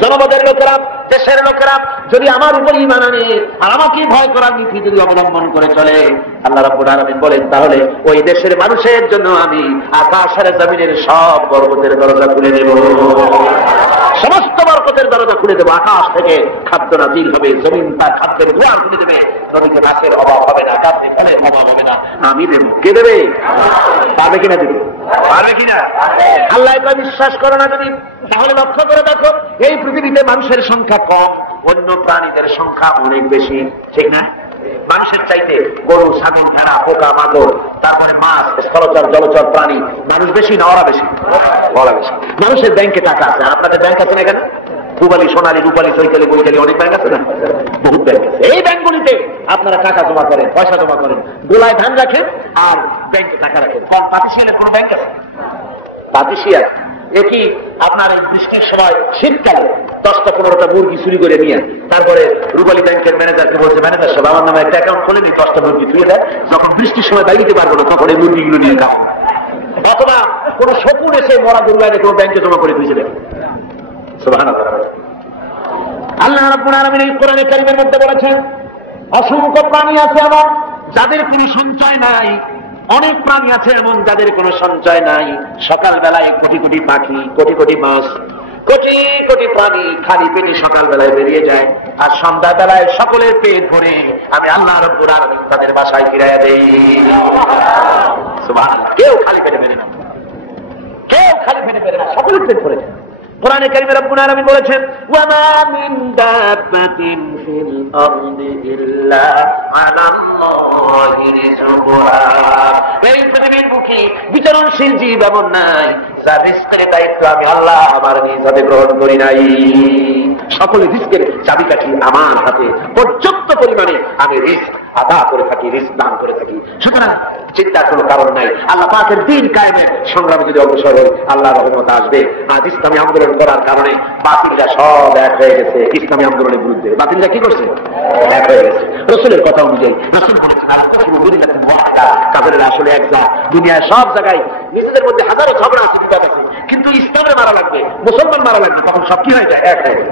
জনপদের লোকেরা, দেশের লোকেরা যদি আমার উপর ঈমান আনে আর আমাকে ভয় করার নীতি যদি অবলম্বন করে চলে, আল্লাহ রাব্বুল আলামিন বলেন, তাহলে ওই দেশের মানুষের জন্য আমি আকাশ আর জমিনের সব বরকতের দরজা খুলে দেব, সমস্ত বরকতের দরজা খুলে দেবো। আকাশ থেকে খাদ্য নাজিল হবে, জমিন তার খাদ্যের দুয়ার খুলে দেবে, নদীতে মাছের অভাব হবে না, গাছে ফলের অভাব হবে না, আমি দেবো। কে দেবে? পারবে কিনা দেবে? পারবে কিনা? আল্লাহ এটা বিশ্বাস করো না যদি, তাহলে লক্ষ্য করে দেখো, এই পৃথিবীতে মানুষের সংখ্যা কম, অন্য প্রাণীদের সংখ্যা অনেক বেশি, ঠিক না? মানুষের চাইতে গরু, ছাগল, ভেড়া, পোকা, মাকড়, তারপরে মাছ, স্থলচর, জলচর প্রাণী, মানুষ বেশি না ওরা বেশি? ওরা বেশি। মানুষের ব্যাংকে টাকা আছে, আপনাদের ব্যাংক আছে না? কেন? পূবালী, সোনালী, রূপালী, চৈতালি, বৈতালি অনেক ব্যাংক আছে না? বহুত ব্যাংক আছে। এই ব্যাংকগুলিতে আপনারা টাকা জমা করেন, পয়সা জমা করেন, গোলায় ধান রাখেন আর ব্যাংকে টাকা রাখেন। কোন পাতিশিয়ালের কোন ব্যাংক আছে? পাতিশিয়াল একই আপনার এই বৃষ্টির সময় শীতকালে 10-15টা মুরগি চুরি করে নিয়ে তারপরে রূপালী ব্যাংকের ম্যানেজারকে বলছে, ম্যানেজার সাহেব আমার নামে একটা অ্যাকাউন্ট খুলে নি, 10টা মুরগি ধুয়ে দেয়, যখন বৃষ্টির সময় বাইরে পারবো না তখন এই মুরগিগুলো নিয়ে খাও। অথবা কোন শকুন এসে মরা দুর্গায় কোনো ব্যাংকে জমা করে দিয়েছে দেখেন। সুবহানাল্লাহ। আল্লাহ রাব্বুল আলামিন এই কোরআনে কারীমের মধ্যে বলেছেন, অসংখ্য প্রাণী আছে এমন যাদের কোনো সঞ্চয় নাই, অনেক প্রাণী আছে এমন যাদের কোনো সঞ্চয় নাই। সকাল বেলায় কোটি কোটি পাখি, কোটি কোটি মাছ, কোটি কোটি প্রাণী খালি পেটে সকাল বেলায় বেরিয়ে যায়, আর সন্ধ্যা বেলায় সকলের পেট ভরে আমি আল্লাহ রাব্বুল আলামিন তাদের বাসায় ফিরাইয়া দেই। সুবহানাল্লাহ। কেউ খালি পেটে বেরে না, কেউ খালি পেটে বেরে না, সকলের পেট ভরে যায়। কোরআনে কারীমে রব্বুল আলামিন বলেছেন, ওয়া মা মিন দাব্বাতিন ফিল আরদি ইল্লা আলাল্লাহি রিজকুহা। এই পৃথিবীর বুকে বিচরণশীল জীব এমন নাই যার রিজকের দায়িত্ব আমি আল্লাহ আমার নিজ হাতে গ্রহণ করি নাই। সকলের রিজকের চাবিকাঠি আমার হাতে, পর্যাপ্ত পরিমাণে আমি রিজক আদা করে থাকি, রিজক দান করে থাকি। সুতরাং চিন্তার কোনো কারণ নাই। আল্লাহ পাকের দ্বীন কায়েমের সংগ্রামে যদি অগ্রসর হই, আল্লাহর রহমত আসবে। আজ ইসলামী আন্দোলন করার কারণে বাতিলরা সব এক হয়ে গেছে। ইসলামী আন্দোলনের বিরুদ্ধে বাতিলরা কি করছে? এক হয়ে গেছে। রাসূলের কথা অনুযায়ী রাসূল বলেছেন, কাফেররা আসলে এক জাত। দুনিয়ায় সব জায়গায় নিজেদের মধ্যে হাজারো ঝগড়া আছে, বিবাদ আছে, কিন্তু ইসলামে মারা লাগবে, মুসলমান মারা লাগবে, তখন সব কি হয়ে যায়? এক হয়ে যায়।